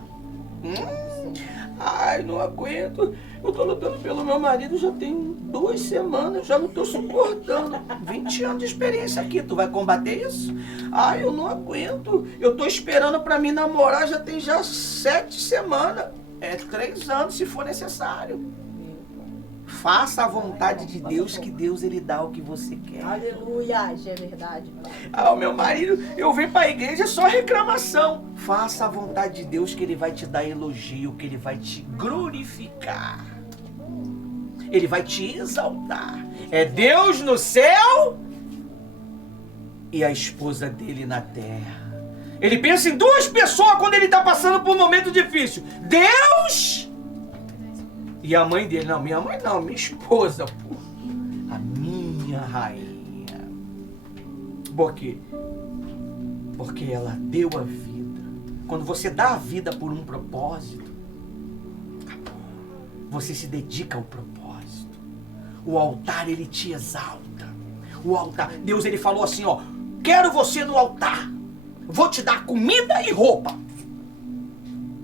Ai, não aguento. Eu tô lutando pelo meu marido já tem 2 semanas, já não tô suportando. 20 anos de experiência aqui, tu vai combater isso? Ai, eu não aguento. Eu tô esperando pra me namorar já tem 7 semanas. É 3 anos se for necessário. Faça a vontade de Deus, que Deus ele dá o que você quer. Aleluia, isso é verdade. Ah, o meu marido, eu venho pra igreja, é só reclamação. Faça a vontade de Deus, que ele vai te dar elogio, que ele vai te glorificar. Ele vai te exaltar. É Deus no céu e a esposa dele na terra. Ele pensa em 2 pessoas quando ele está passando por um momento difícil. Deus e a mãe dele. Não, minha mãe não, minha esposa, pô. A minha rainha. Por quê? Porque ela deu a vida. Quando você dá a vida por um propósito, você se dedica ao propósito. O altar, ele te exalta. O altar, Deus, ele falou assim, ó, quero você no altar. Vou te dar comida e roupa.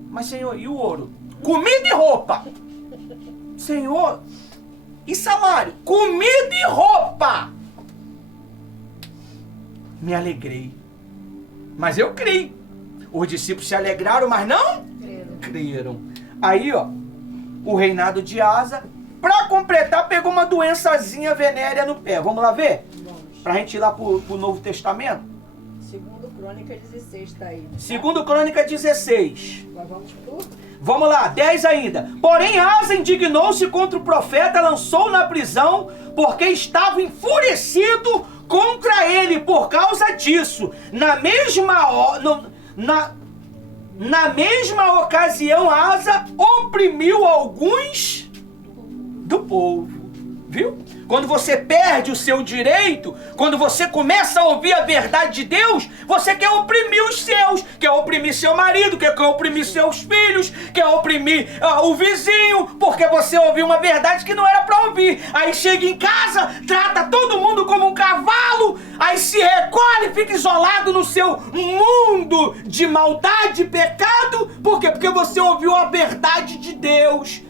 Mas, Senhor, e o ouro? Comida e roupa. Senhor, e salário? Comida e roupa. Me alegrei. Mas eu criei. Os discípulos se alegraram, mas não creram. Aí, ó, o reinado de Asa, pra completar, pegou uma doençazinha venérea no pé. Vamos lá ver? Vamos. Pra gente ir lá pro Novo Testamento. Segundo Crônica 16 tá aí. Segundo Crônica 16. Mas vamos por... Vamos lá, 10 ainda. Porém, Asa indignou-se contra o profeta, lançou na prisão, porque estava enfurecido contra ele por causa disso. Na mesma ocasião, Asa oprimiu alguns do povo. Viu? Quando você perde o seu direito, quando você começa a ouvir a verdade de Deus, você quer oprimir os seus, quer oprimir seu marido, quer oprimir seus filhos, quer oprimir o vizinho, porque você ouviu uma verdade que não era para ouvir. Aí chega em casa, trata todo mundo como um cavalo, aí se recolhe, fica isolado no seu mundo de maldade e pecado. Por quê? Porque você ouviu a verdade de Deus.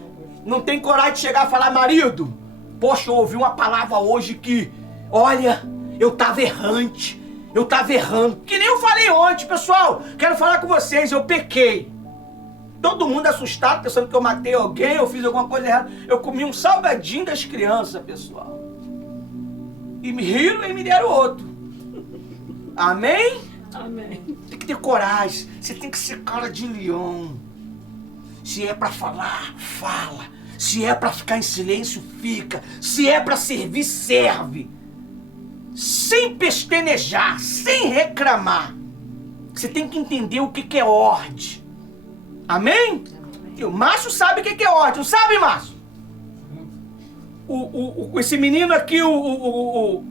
Não tem coragem de chegar e falar, marido, poxa, eu ouvi uma palavra hoje que, olha, eu tava errante, eu tava errando. Que nem eu falei ontem, pessoal, quero falar com vocês, eu pequei. Todo mundo assustado, pensando que eu matei alguém, eu fiz alguma coisa errada. Eu comi um salgadinho das crianças, pessoal. E me riram e me deram outro. Amém? Amém. Tem que ter coragem, você tem que ser cara de leão. Se é pra falar, fala. Se é pra ficar em silêncio, fica. Se é pra servir, serve. Sem pestanejar, sem reclamar. Você tem que entender o que é ordem. Amém? E o Márcio sabe o que é ordem, não sabe, Márcio? Esse menino aqui, o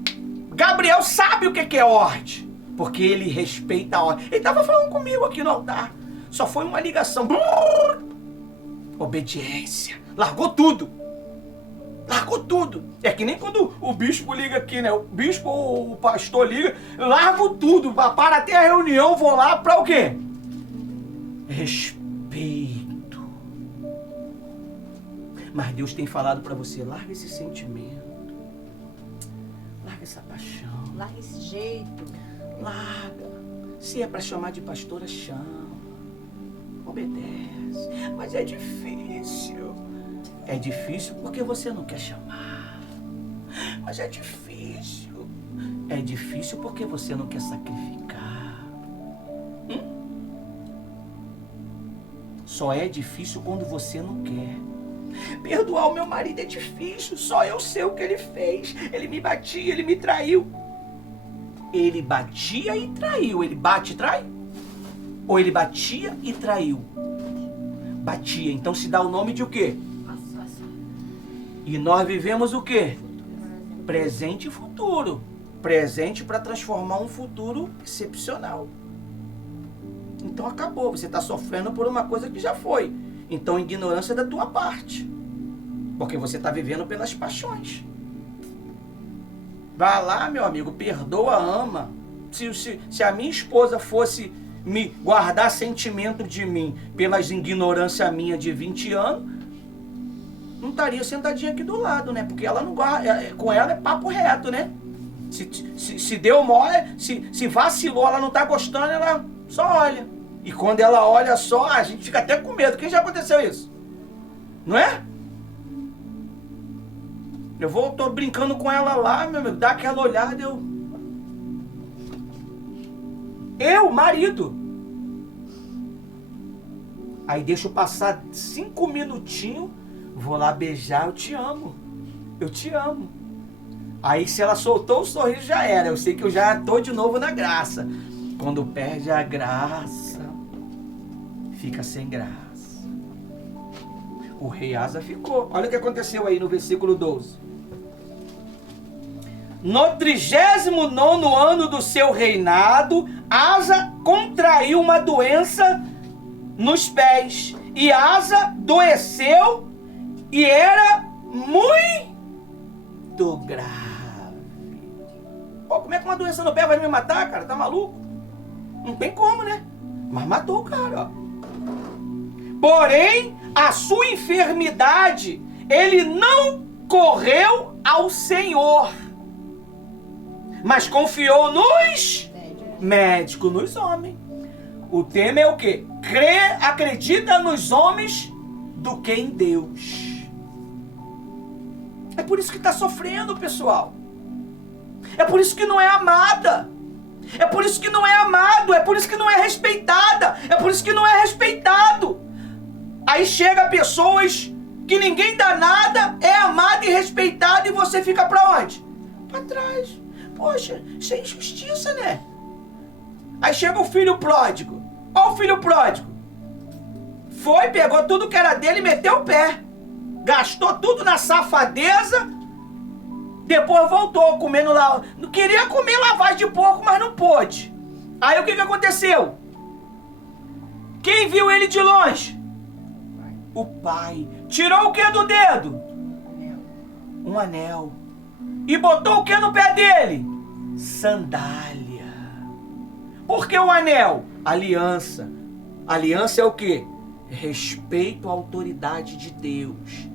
Gabriel, sabe o que é ordem. Porque ele respeita a ordem. Ele estava falando comigo aqui no altar. Só foi uma ligação. Obediência. Largou tudo. Largou tudo. É que nem quando o bispo liga aqui, né? O bispo ou o pastor liga, largo tudo. Para até a reunião, vou lá para o quê? Respeito. Mas Deus tem falado para você, larga esse sentimento. Larga essa paixão. Larga esse jeito. Larga. Se é para chamar de pastora, chama. Obedece. Mas é difícil. É difícil porque você não quer chamar. Mas é difícil. É difícil porque você não quer sacrificar. Só é difícil quando você não quer. Perdoar o meu marido é difícil. Só eu sei o que ele fez. Ele me batia, ele me traiu. Ele batia e traiu. Ele bate e trai? Ou ele batia e traiu? Batia. Então se dá o nome de o quê? E nós vivemos o quê? Presente e futuro. Presente para transformar um futuro excepcional. Então acabou. Você está sofrendo por uma coisa que já foi. Então ignorância é da tua parte. Porque você está vivendo pelas paixões. Vá lá, meu amigo. Perdoa, ama. Se a minha esposa fosse me guardar sentimento de mim pelas ignorâncias minha de 20 anos, não estaria sentadinha aqui do lado, né? Porque ela não guarda, com ela é papo reto, né? Se deu mole, se vacilou, ela não tá gostando, ela só olha. E quando ela olha só, a gente fica até com medo. Quem já aconteceu isso? Não é? Tô brincando com ela lá, meu amigo, dá aquela olhada, marido. Aí deixa eu passar 5 minutinhos, vou lá beijar, eu te amo. Aí se ela soltou o sorriso, já era. Eu sei que eu já tô de novo na graça. Quando perde a graça, fica sem graça. O rei Asa ficou. Olha o que aconteceu aí no versículo 12. No 39º ano do seu reinado, Asa contraiu uma doença nos pés. E Asa adoeceu e era muito grave. Pô, como é que uma doença no pé vai me matar, cara? Tá maluco? Não tem como, né? Mas matou o cara, ó. Porém, a sua enfermidade, ele não correu ao Senhor, mas confiou nos médicos, nos homens. O tema é o quê? Acredita nos homens do que em Deus. É por isso que está sofrendo, pessoal. É por isso que não é amada. É por isso que não é amado. É por isso que não é respeitada. É por isso que não é respeitado. Aí chega pessoas que ninguém dá nada, é amado e respeitado, e você fica pra onde? Pra trás. Poxa, isso é injustiça, né? Aí chega o filho pródigo. Olha o filho pródigo. Foi, pegou tudo que era dele e meteu o pé. Gastou tudo na safadeza. Depois voltou comendo lá. Não queria comer lavagem de porco, mas não pôde. Aí o que aconteceu? Quem viu ele de longe? O pai. Tirou o que do dedo? Um anel. E botou o que no pé dele? Sandália. Por que o anel? Aliança. Aliança é o quê? Respeito à autoridade de Deus.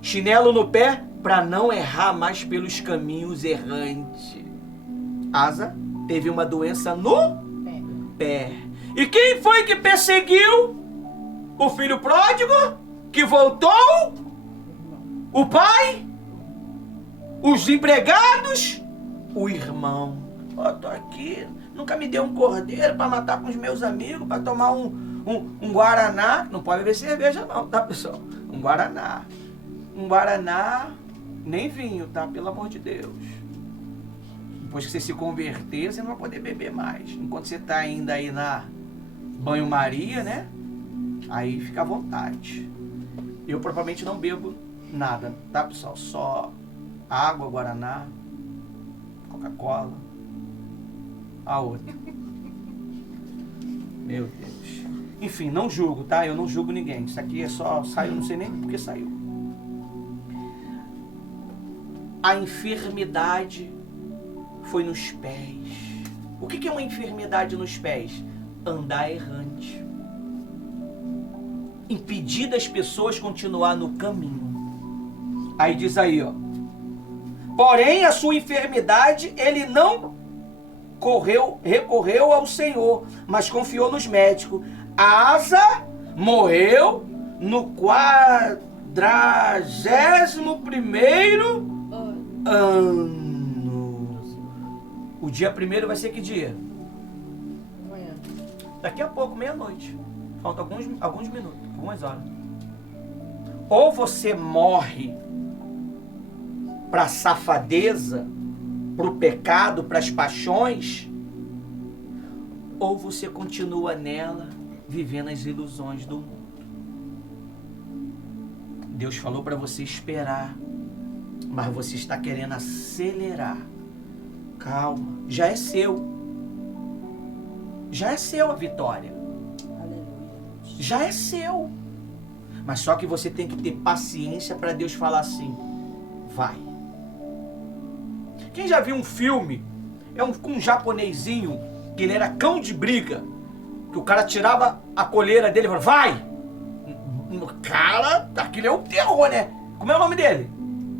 Chinelo no pé para não errar mais pelos caminhos errantes. Asa teve uma doença no pé. E quem foi que perseguiu o filho pródigo? Que voltou? O pai? Os empregados? O irmão. Ó, tô aqui, nunca me deu um cordeiro para matar com os meus amigos, para tomar um guaraná. Não pode beber cerveja não, tá, pessoal? Um guaraná. Um guaraná, nem vinho, tá? Pelo amor de Deus. Depois que você se converter, você não vai poder beber mais. Enquanto você tá ainda aí na banho-maria, né? Aí fica à vontade. Eu propriamente não bebo nada, tá, pessoal? Só água, guaraná, Coca-Cola. A outra. Meu Deus. Enfim, não julgo, tá? Eu não julgo ninguém. Isso aqui é só... Saiu, não sei nem por que saiu. A enfermidade foi nos pés. O que é uma enfermidade nos pés? Andar errante. Impedir das pessoas continuar no caminho. Aí diz aí, ó. Porém, a sua enfermidade, ele não recorreu ao Senhor, mas confiou nos médicos. Asa morreu no 41º ano. O dia 1º vai ser que dia? Amanhã. Daqui a pouco, meia-noite. Faltam alguns minutos, algumas horas. Ou você morre para a safadeza, para o pecado, para as paixões, ou você continua nela, vivendo as ilusões do mundo. Deus falou para você esperar, mas você está querendo acelerar. Calma, já é seu. Já é seu a vitória. Já é seu. Mas só que você tem que ter paciência para Deus falar assim, vai. Quem já viu um filme, um japonesinho, que ele era cão de briga, que que o cara tirava a coleira dele e falava, vai! Cara, aquilo é o terror, né? Como é o nome dele?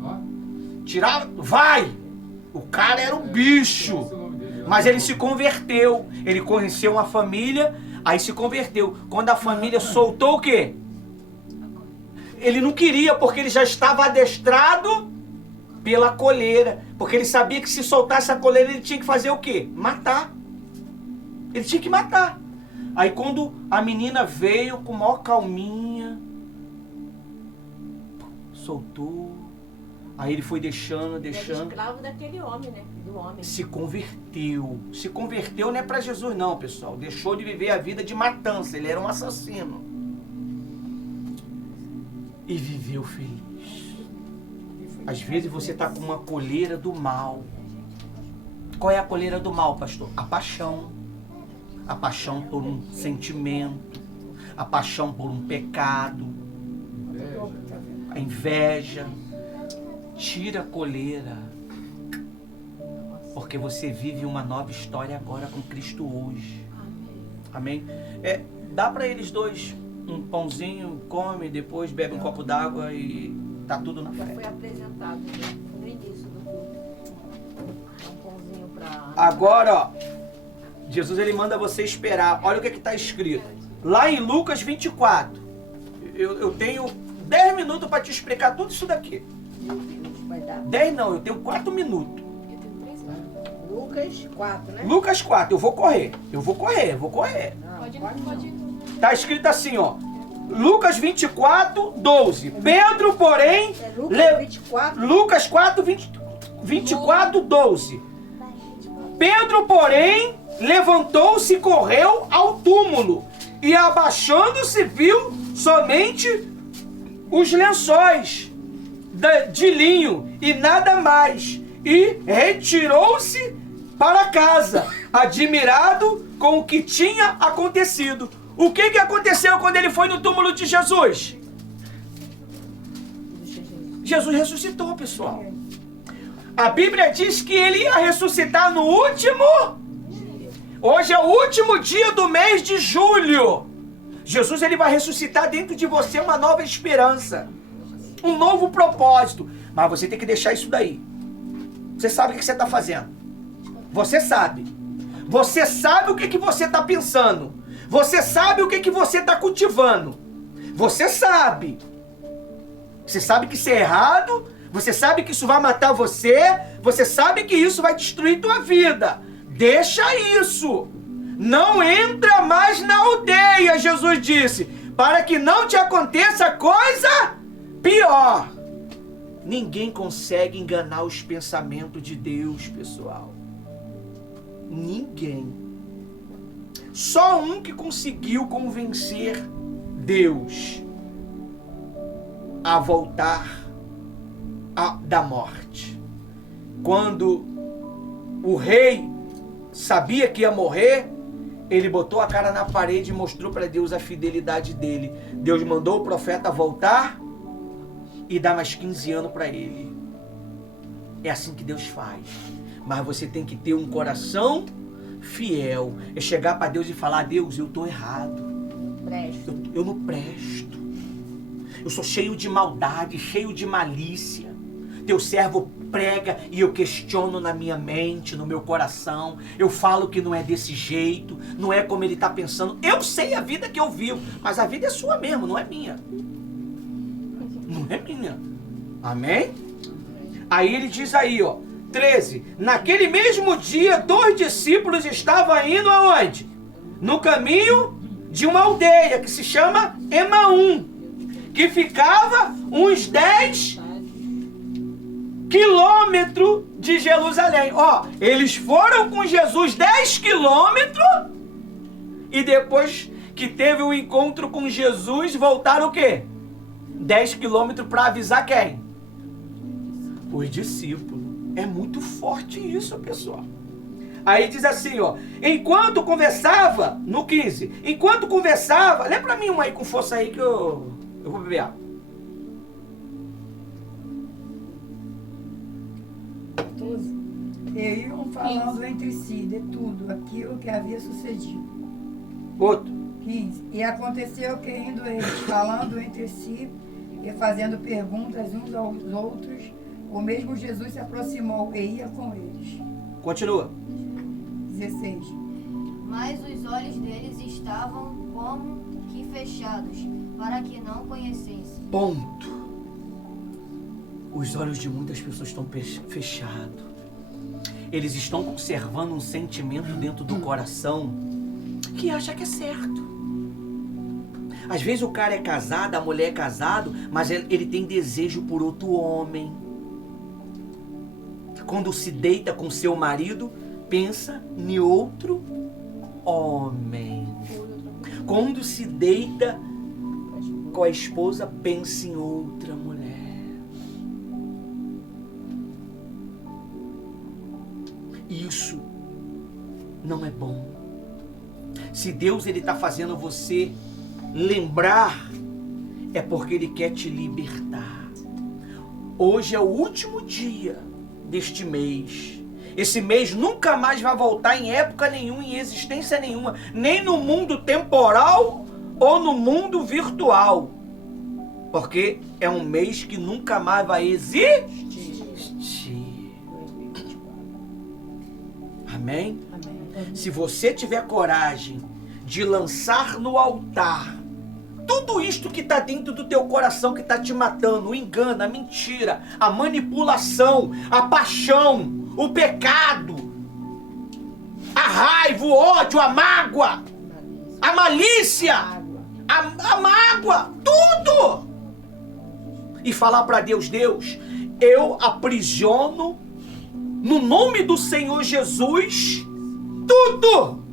Ó, Tirava, vai! O cara era um bicho. esse é o nome dele. Mas ele se converteu. Ele conheceu uma família, aí se converteu. Quando a família soltou o quê? Ele não queria, porque ele já estava adestrado pela coleira. Porque ele sabia que se soltasse a coleira, ele tinha que fazer o quê? Matar. Ele tinha que matar. Aí quando a menina veio com maior calminha, soltou. Aí ele foi deixando. Ele era escravo daquele homem, né? Do homem. Se converteu. Se converteu não é para Jesus não, pessoal. Deixou de viver a vida de matança. Ele era um assassino. E viveu feliz. Às vezes você está com uma coleira do mal. Qual é a coleira do mal, pastor? A paixão. A paixão por um sentimento. A paixão por um pecado. A inveja. Tira a coleira. Porque você vive uma nova história agora com Cristo hoje. Amém? Dá para eles dois um pãozinho, come, depois bebe um copo d'água e tá tudo na Já foi frente. apresentado, né? No início do culto. Um pãozinho pra... Agora, ó, Jesus ele manda você esperar. Olha o que está escrito. Lá em Lucas 24. Eu tenho 10 minutos para te explicar tudo isso daqui. Meu Deus, vai dar. 10 não, eu tenho 4 minutos. Lucas 4, né? Lucas 4, eu vou correr. Eu vou correr. Pode. Tá escrito assim, ó. Lucas 24, 12. Pedro, porém... É Lucas 24. Lucas 4, 24, 12. Pedro, porém, levantou-se e correu ao túmulo. E abaixando-se viu somente os lençóis de linho e nada mais. E retirou-se para casa, admirado com o que tinha acontecido. O que aconteceu quando ele foi no túmulo de Jesus? Jesus ressuscitou, pessoal. A Bíblia diz que ele ia ressuscitar no último... Hoje é o último dia do mês de julho. Jesus ele vai ressuscitar dentro de você uma nova esperança. Um novo propósito. Mas você tem que deixar isso daí. Você sabe o que você está fazendo. Você sabe. Você sabe o que você está pensando. Você sabe o que você está cultivando. Você sabe. Você sabe que isso é errado. Você sabe que isso vai matar você. Você sabe que isso vai destruir tua vida. Deixa isso. Não entra mais na aldeia, Jesus disse. Para que não te aconteça coisa pior. Ninguém consegue enganar os pensamentos de Deus, pessoal. Ninguém. Só um que conseguiu convencer Deus a voltar da morte. Quando o rei sabia que ia morrer, ele botou a cara na parede e mostrou para Deus a fidelidade dele. Deus mandou o profeta voltar e dar mais 15 anos para ele. É assim que Deus faz. Mas você tem que ter um coração fiel. É chegar para Deus e falar: Deus, eu estou errado. Eu não presto. Eu sou cheio de maldade, cheio de malícia. Teu servo prega e eu questiono na minha mente, no meu coração. Eu falo que não é desse jeito, não é como ele está pensando. Eu sei a vida que eu vivo, mas a vida é sua mesmo, não é minha. Não é minha. Amém? Aí ele diz aí, ó, 13. Naquele mesmo dia, 2 discípulos estavam indo aonde? No caminho de uma aldeia que se chama Emaum, que ficava uns 10 quilômetros de Jerusalém. Ó, eles foram com Jesus 10 quilômetros e depois que teve um encontro com Jesus, voltaram o quê? 10 quilômetros para avisar quem? Os discípulos. É muito forte isso, pessoal. Aí diz assim, ó. Enquanto conversava, no 15, enquanto conversava, lê pra mim uma aí com força aí que eu vou beber água. E iam falando entre si de tudo aquilo que havia sucedido. Outro. 15. E aconteceu que, indo eles falando entre si e fazendo perguntas uns aos outros, o mesmo Jesus se aproximou e ia com eles. Continua. 16. Mas os olhos deles estavam como que fechados, para que não conhecessem. Ponto. Os olhos de muitas pessoas estão fechados. Eles estão conservando um sentimento dentro do coração que acha que é certo. Às vezes o cara é casado, a mulher é casado, mas ele tem desejo por outro homem. Quando se deita com seu marido, pensa em outro homem. Quando se deita com a esposa, pensa em outra mulher. Isso não é bom. Se Deus está fazendo você lembrar, é porque Ele quer te libertar. Hoje é o último dia deste mês. Esse mês nunca mais vai voltar em época nenhuma, em existência nenhuma, nem no mundo temporal ou no mundo virtual. Porque é um mês que nunca mais vai existir. Amém? Amém. Se você tiver coragem de lançar no altar tudo isto que está dentro do teu coração, que está te matando, o engano, a mentira, a manipulação, a paixão, o pecado, a raiva, o ódio, a mágoa, a malícia, a mágoa, tudo! E falar para Deus, Deus, eu aprisiono no nome do Senhor Jesus tudo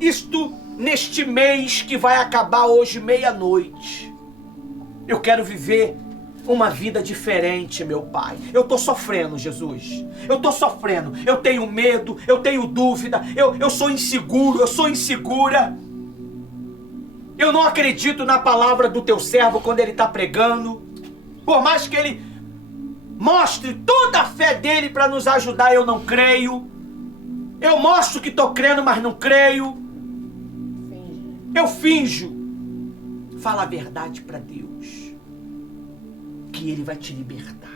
isto neste mês que vai acabar hoje meia-noite. Eu quero viver uma vida diferente, meu Pai. Eu estou sofrendo, Jesus. Eu estou sofrendo. Eu tenho medo, eu tenho dúvida, eu sou inseguro, eu sou insegura. Eu não acredito na palavra do teu servo quando ele está pregando. Por mais que ele mostre toda a fé dele para nos ajudar, eu não creio. Eu mostro que estou crendo, mas não creio. Eu finjo. Fala a verdade para Deus, que Ele vai te libertar.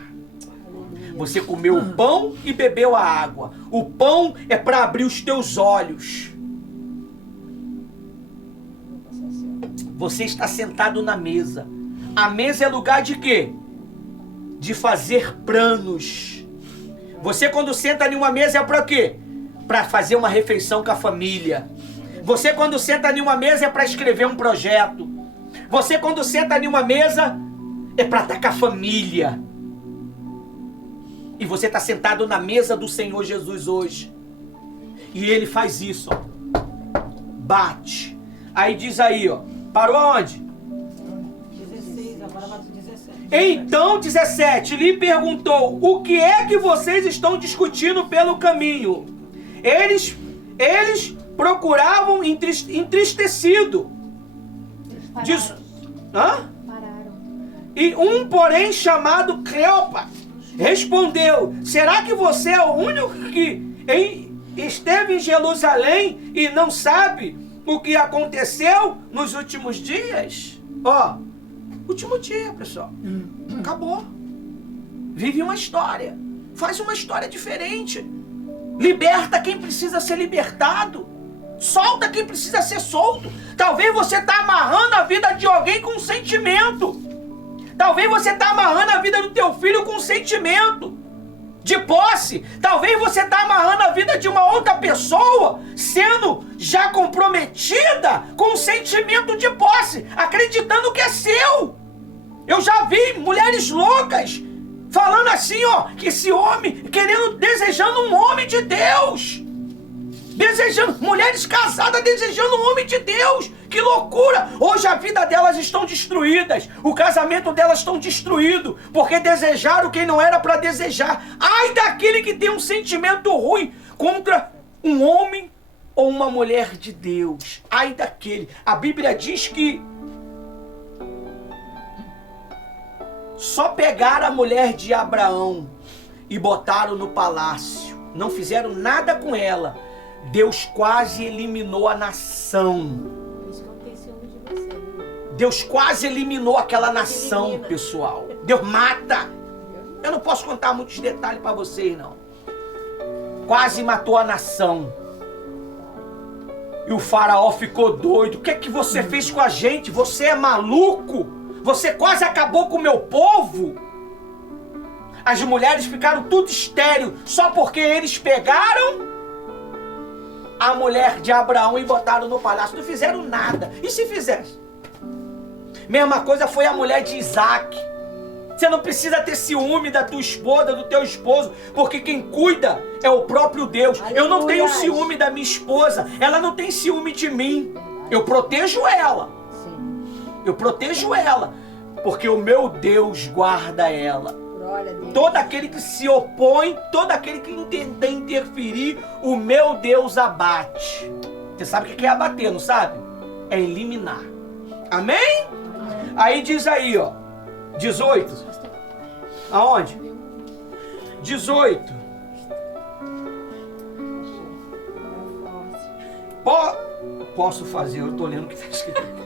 Você comeu o pão e bebeu a água. O pão é para abrir os teus olhos. Você está sentado na mesa. A mesa é lugar de quê? De fazer planos. Você quando senta em uma mesa é para quê? Para fazer uma refeição com a família. Você quando senta em uma mesa é para escrever um projeto. Você quando senta em uma mesa é para estar com a família. E você está sentado na mesa do Senhor Jesus hoje. E Ele faz isso, ó. Bate. Aí diz aí, ó. Parou aonde? 16, agora vai pro 17. Então, 17, lhe perguntou, o que é que vocês estão discutindo pelo caminho? Eles procuravam entristecido. Diz, hã? Pararam. E um, porém, chamado Cleopas, respondeu, será que você é o único que esteve em Jerusalém e não sabe o que aconteceu nos últimos dias? Ó, último dia, pessoal. Acabou. Vive uma história. Faz uma história diferente. Liberta quem precisa ser libertado. Solta quem precisa ser solto. Talvez você está amarrando a vida de alguém com um sentimento. Talvez você está amarrando a vida do teu filho com um sentimento de posse. Talvez você está amarrando a vida de uma outra pessoa, sendo já comprometida com um sentimento de posse, acreditando que é seu. Eu já vi mulheres loucas falando assim, ó, que esse homem, desejando um homem de Deus. Mulheres casadas desejando um homem de Deus. Que loucura! Hoje a vida delas estão destruídas. O casamento delas estão destruído. Porque desejaram quem não era para desejar. Ai daquele que tem um sentimento ruim contra um homem ou uma mulher de Deus. Ai daquele. A Bíblia diz que só pegaram a mulher de Abraão e botaram no palácio. Não fizeram nada com ela. Deus quase eliminou a nação. Deus quase eliminou aquela nação, pessoal. Deus mata. Eu não posso contar muitos detalhes para vocês, não. Quase matou a nação. E o faraó ficou doido. O que é que você fez com a gente? Você é maluco? Você quase acabou com o meu povo? As mulheres ficaram tudo estéril só porque eles pegaram a mulher de Abraão e botaram no palácio. Não fizeram nada. E se fizesse? Mesma coisa foi a mulher de Isaac. Você não precisa ter ciúme da tua esposa, do teu esposo, porque quem cuida é o próprio Deus. Eu não tenho ciúme da minha esposa, ela não tem ciúme de mim. Eu protejo ela. Eu protejo ela, porque o meu Deus guarda ela. Todo aquele que se opõe, todo aquele que tenta interferir, o meu Deus abate. Você sabe o que é abater, não sabe? É eliminar. Amém? Aí diz aí, ó, 18. Aonde? 18. Posso fazer, eu tô lendo o que está escrito aqui.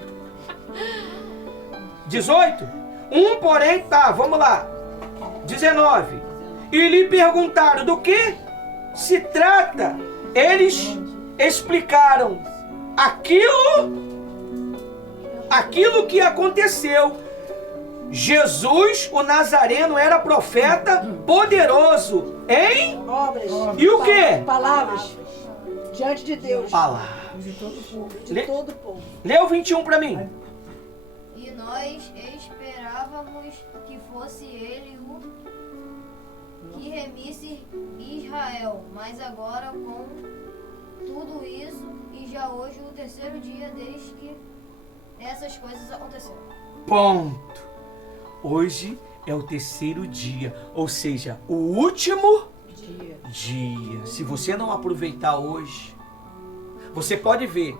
18. Porém, tá, vamos lá. 19. E lhe perguntaram do que se trata. Eles explicaram aquilo que aconteceu. Jesus, o Nazareno, era profeta poderoso em Obras. E o quê? Palavras. Diante de Deus. Palavras. De todo o povo. Lê o 21 para mim. E nós esperávamos que fosse ele o que remisse Israel, mas agora com tudo isso, e já hoje o terceiro dia desde que essas coisas aconteceram. Ponto. Hoje é o terceiro dia, ou seja, o último dia. Se você não aproveitar hoje, você pode ver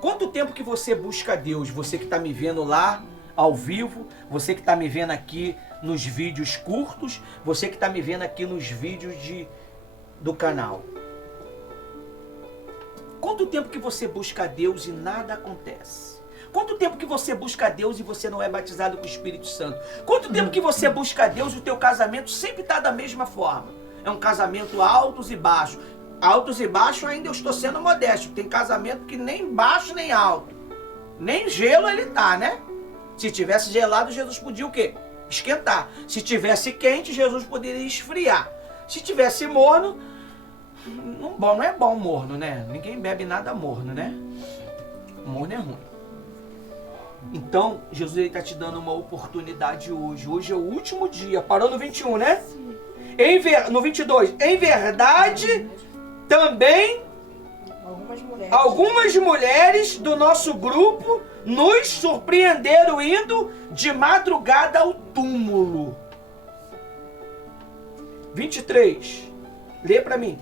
quanto tempo que você busca Deus. Você que está me vendo lá ao vivo, você que está me vendo aqui nos vídeos curtos, você que está me vendo aqui nos vídeos do canal. Quanto tempo que você busca Deus e nada acontece? Quanto tempo que você busca Deus e você não é batizado com o Espírito Santo? Quanto tempo que você busca Deus e o teu casamento sempre está da mesma forma? É um casamento altos e baixos. Altos e baixos ainda eu estou sendo modesto. Tem casamento que nem baixo nem alto. Nem gelo ele tá, né? Se tivesse gelado, Jesus podia o quê? Esquentar. Se tivesse quente, Jesus poderia esfriar. Se tivesse morno, não é bom morno, né? Ninguém bebe nada morno, né? Morno é ruim. Então, Jesus está te dando uma oportunidade hoje. Hoje é o último dia. Parou no 21, né? No 22. Em verdade, também algumas mulheres do nosso grupo nos surpreenderam indo de madrugada ao túmulo. 23. Lê para mim.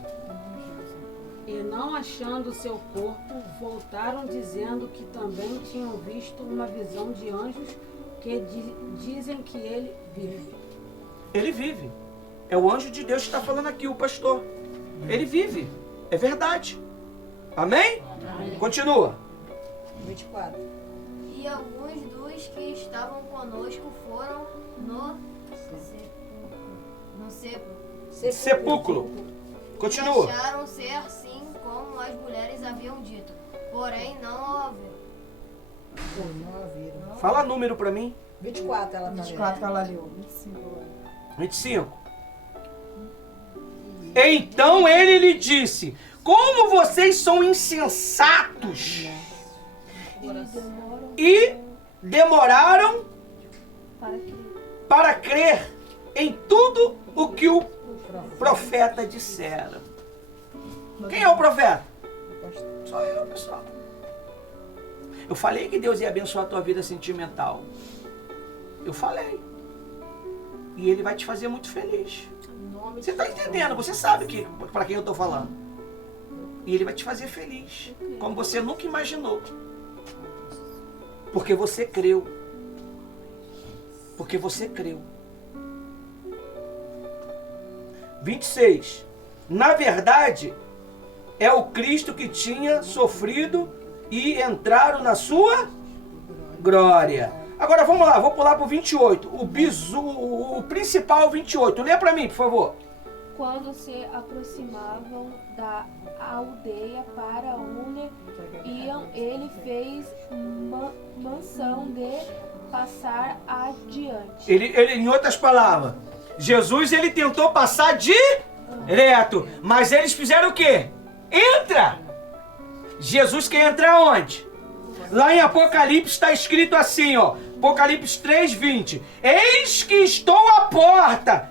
E não achando seu corpo, voltaram dizendo que também tinham visto uma visão de anjos que dizem que ele vive. Ele vive. É o anjo de Deus que está falando aqui, o pastor. Ele vive. É verdade. Amém? Amém. Continua. 24. E alguns dos que estavam conosco foram no sepulcro. Continua. E acharam ser assim como as mulheres haviam dito, porém não ouviram. Fala número para mim. 24 ela tá 24 ela leu. 25. Então ele lhe disse: como vocês são insensatos e demoraram para crer em tudo o que o profeta dissera. Quem é o profeta? Sou eu, pessoal. Eu falei que Deus ia abençoar a tua vida sentimental. Eu falei. E Ele vai te fazer muito feliz. Você está entendendo? Você sabe para quem eu estou falando. E Ele vai te fazer feliz. Como você nunca imaginou. Porque você creu. Porque você creu. 26. Na verdade, é o Cristo que tinha sofrido e entraram na sua Glória. Agora vamos lá, vou pular pro 28. O principal é o 28. Lê pra mim, por favor. Quando se aproximavam da aldeia para onde iam, ele fez menção de passar adiante. Ele, em outras palavras, Jesus ele tentou passar direto, mas eles fizeram o quê? Entra! Jesus quer entrar onde? Lá em Apocalipse está escrito assim, ó, Apocalipse 3:20. Eis que estou à porta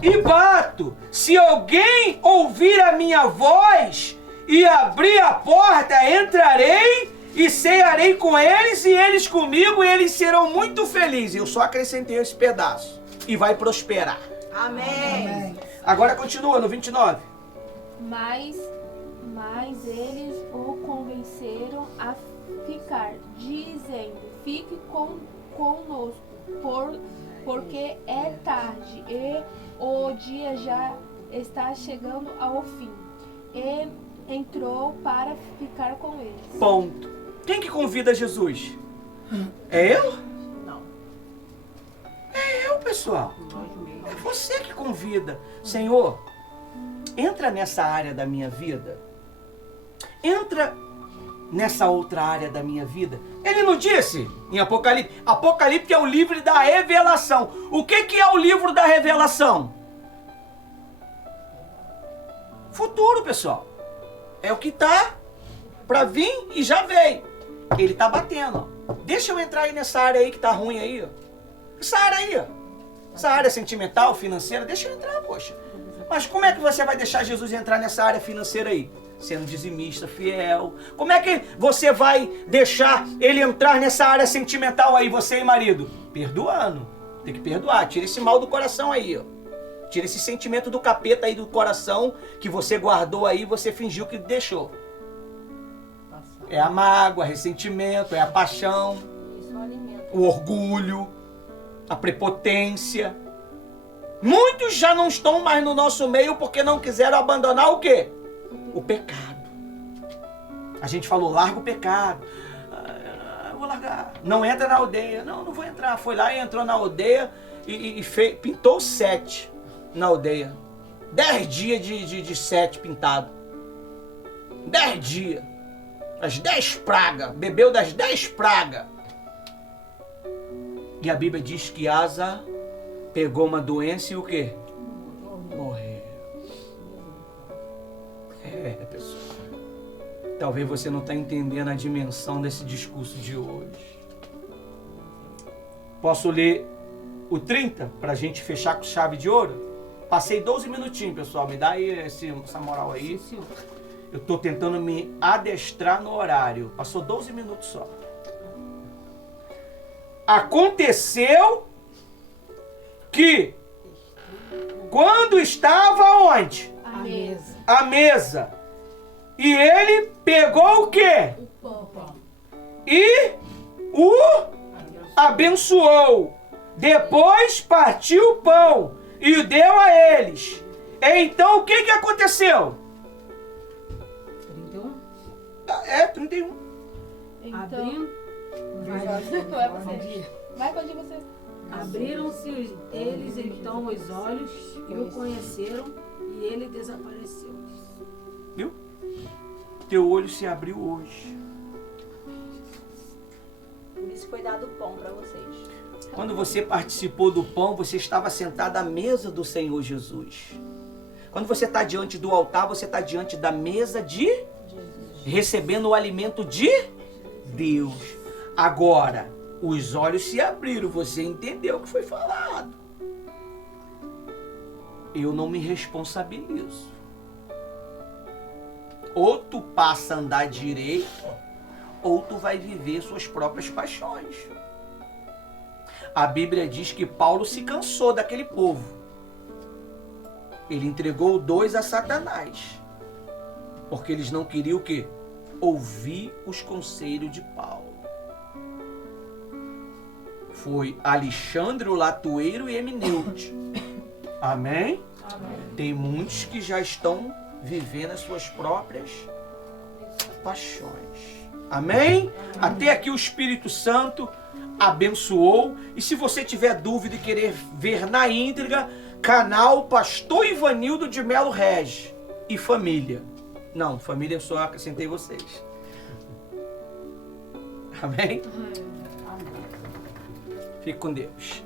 e bato. Se alguém ouvir a minha voz e abrir a porta, entrarei e cearei com eles e eles comigo, e eles serão muito felizes. Eu só acrescentei esse pedaço. E vai prosperar. Amém. Agora continua no 29. Mas eles o convenceram a ficar, dizendo: fique conosco, porque é tarde e o dia já está chegando ao fim. E entrou para ficar com eles. Ponto. Quem que convida Jesus? É eu? Não. É eu, pessoal. É você que convida. Senhor, entra nessa área da minha vida. Entra nessa outra área da minha vida. Ele não disse em Apocalipse? Apocalipse é o livro da revelação. O que é o livro da revelação? Futuro, pessoal. É o que tá pra vir e já veio. Ele tá batendo, ó. Deixa eu entrar aí nessa área aí que tá ruim aí, ó. Essa área aí, ó. Essa área sentimental, financeira, deixa eu entrar, poxa. Mas como é que você vai deixar Jesus entrar nessa área financeira aí? Sendo dizimista, fiel. Como é que você vai deixar ele entrar nessa área sentimental aí, você e marido? Perdoando. Tem que perdoar. Tira esse mal do coração aí, ó. Tira esse sentimento do capeta aí do coração que você guardou aí e você fingiu que deixou. É a mágoa, ressentimento, é a paixão, o orgulho, a prepotência. Muitos já não estão mais no nosso meio porque não quiseram abandonar o quê? O pecado. A gente falou, larga o pecado. Vou largar. Não entra na aldeia. Não vou entrar. Foi lá e entrou na aldeia e pintou 7 na aldeia. 10 dias de 7 pintado. 10 dias. As 10 pragas. Bebeu das 10 pragas. E a Bíblia diz que Asa pegou uma doença e o quê? Morreu. Pessoal. Talvez você não está entendendo a dimensão desse discurso de hoje. Posso ler o 30 para a gente fechar com chave de ouro? Passei 12 minutinhos, pessoal. Me dá aí essa moral aí. Sim, senhor. Eu estou tentando me adestrar no horário. Passou 12 minutos só. Aconteceu que quando estava onde? A mesa. A mesa. E ele pegou o quê? O pão. E o abençoou. Depois partiu o pão e o deu a eles. Então o que aconteceu? 31. 31. Então, Abrindo. vai pode você. Abriram-se eles então os olhos e o conheceram, e ele desapareceu. Viu? Teu olho se abriu hoje. Por isso foi dado pão para vocês. Quando você participou do pão, você estava sentado à mesa do Senhor Jesus. Quando você está diante do altar, você está diante da mesa de Jesus, recebendo o alimento de Deus. Agora, os olhos se abriram, você entendeu o que foi falado. Eu não me responsabilizo. Ou tu passa a andar direito, ou tu vai viver suas próprias paixões. A Bíblia diz que Paulo se cansou daquele povo. Ele entregou 2 a Satanás. Porque eles não queriam o quê? Ouvir os conselhos de Paulo. Foi Alexandre o Latueiro e Emineude. Amém? Amém? Tem muitos que já estão vivendo as suas próprias paixões. Amém? Até aqui o Espírito Santo abençoou. E se você tiver dúvida e querer ver na íntegra, canal Pastor Ivanildo de Melo Regi e família. Não, família só acrescentei vocês. Amém? Fique com Deus.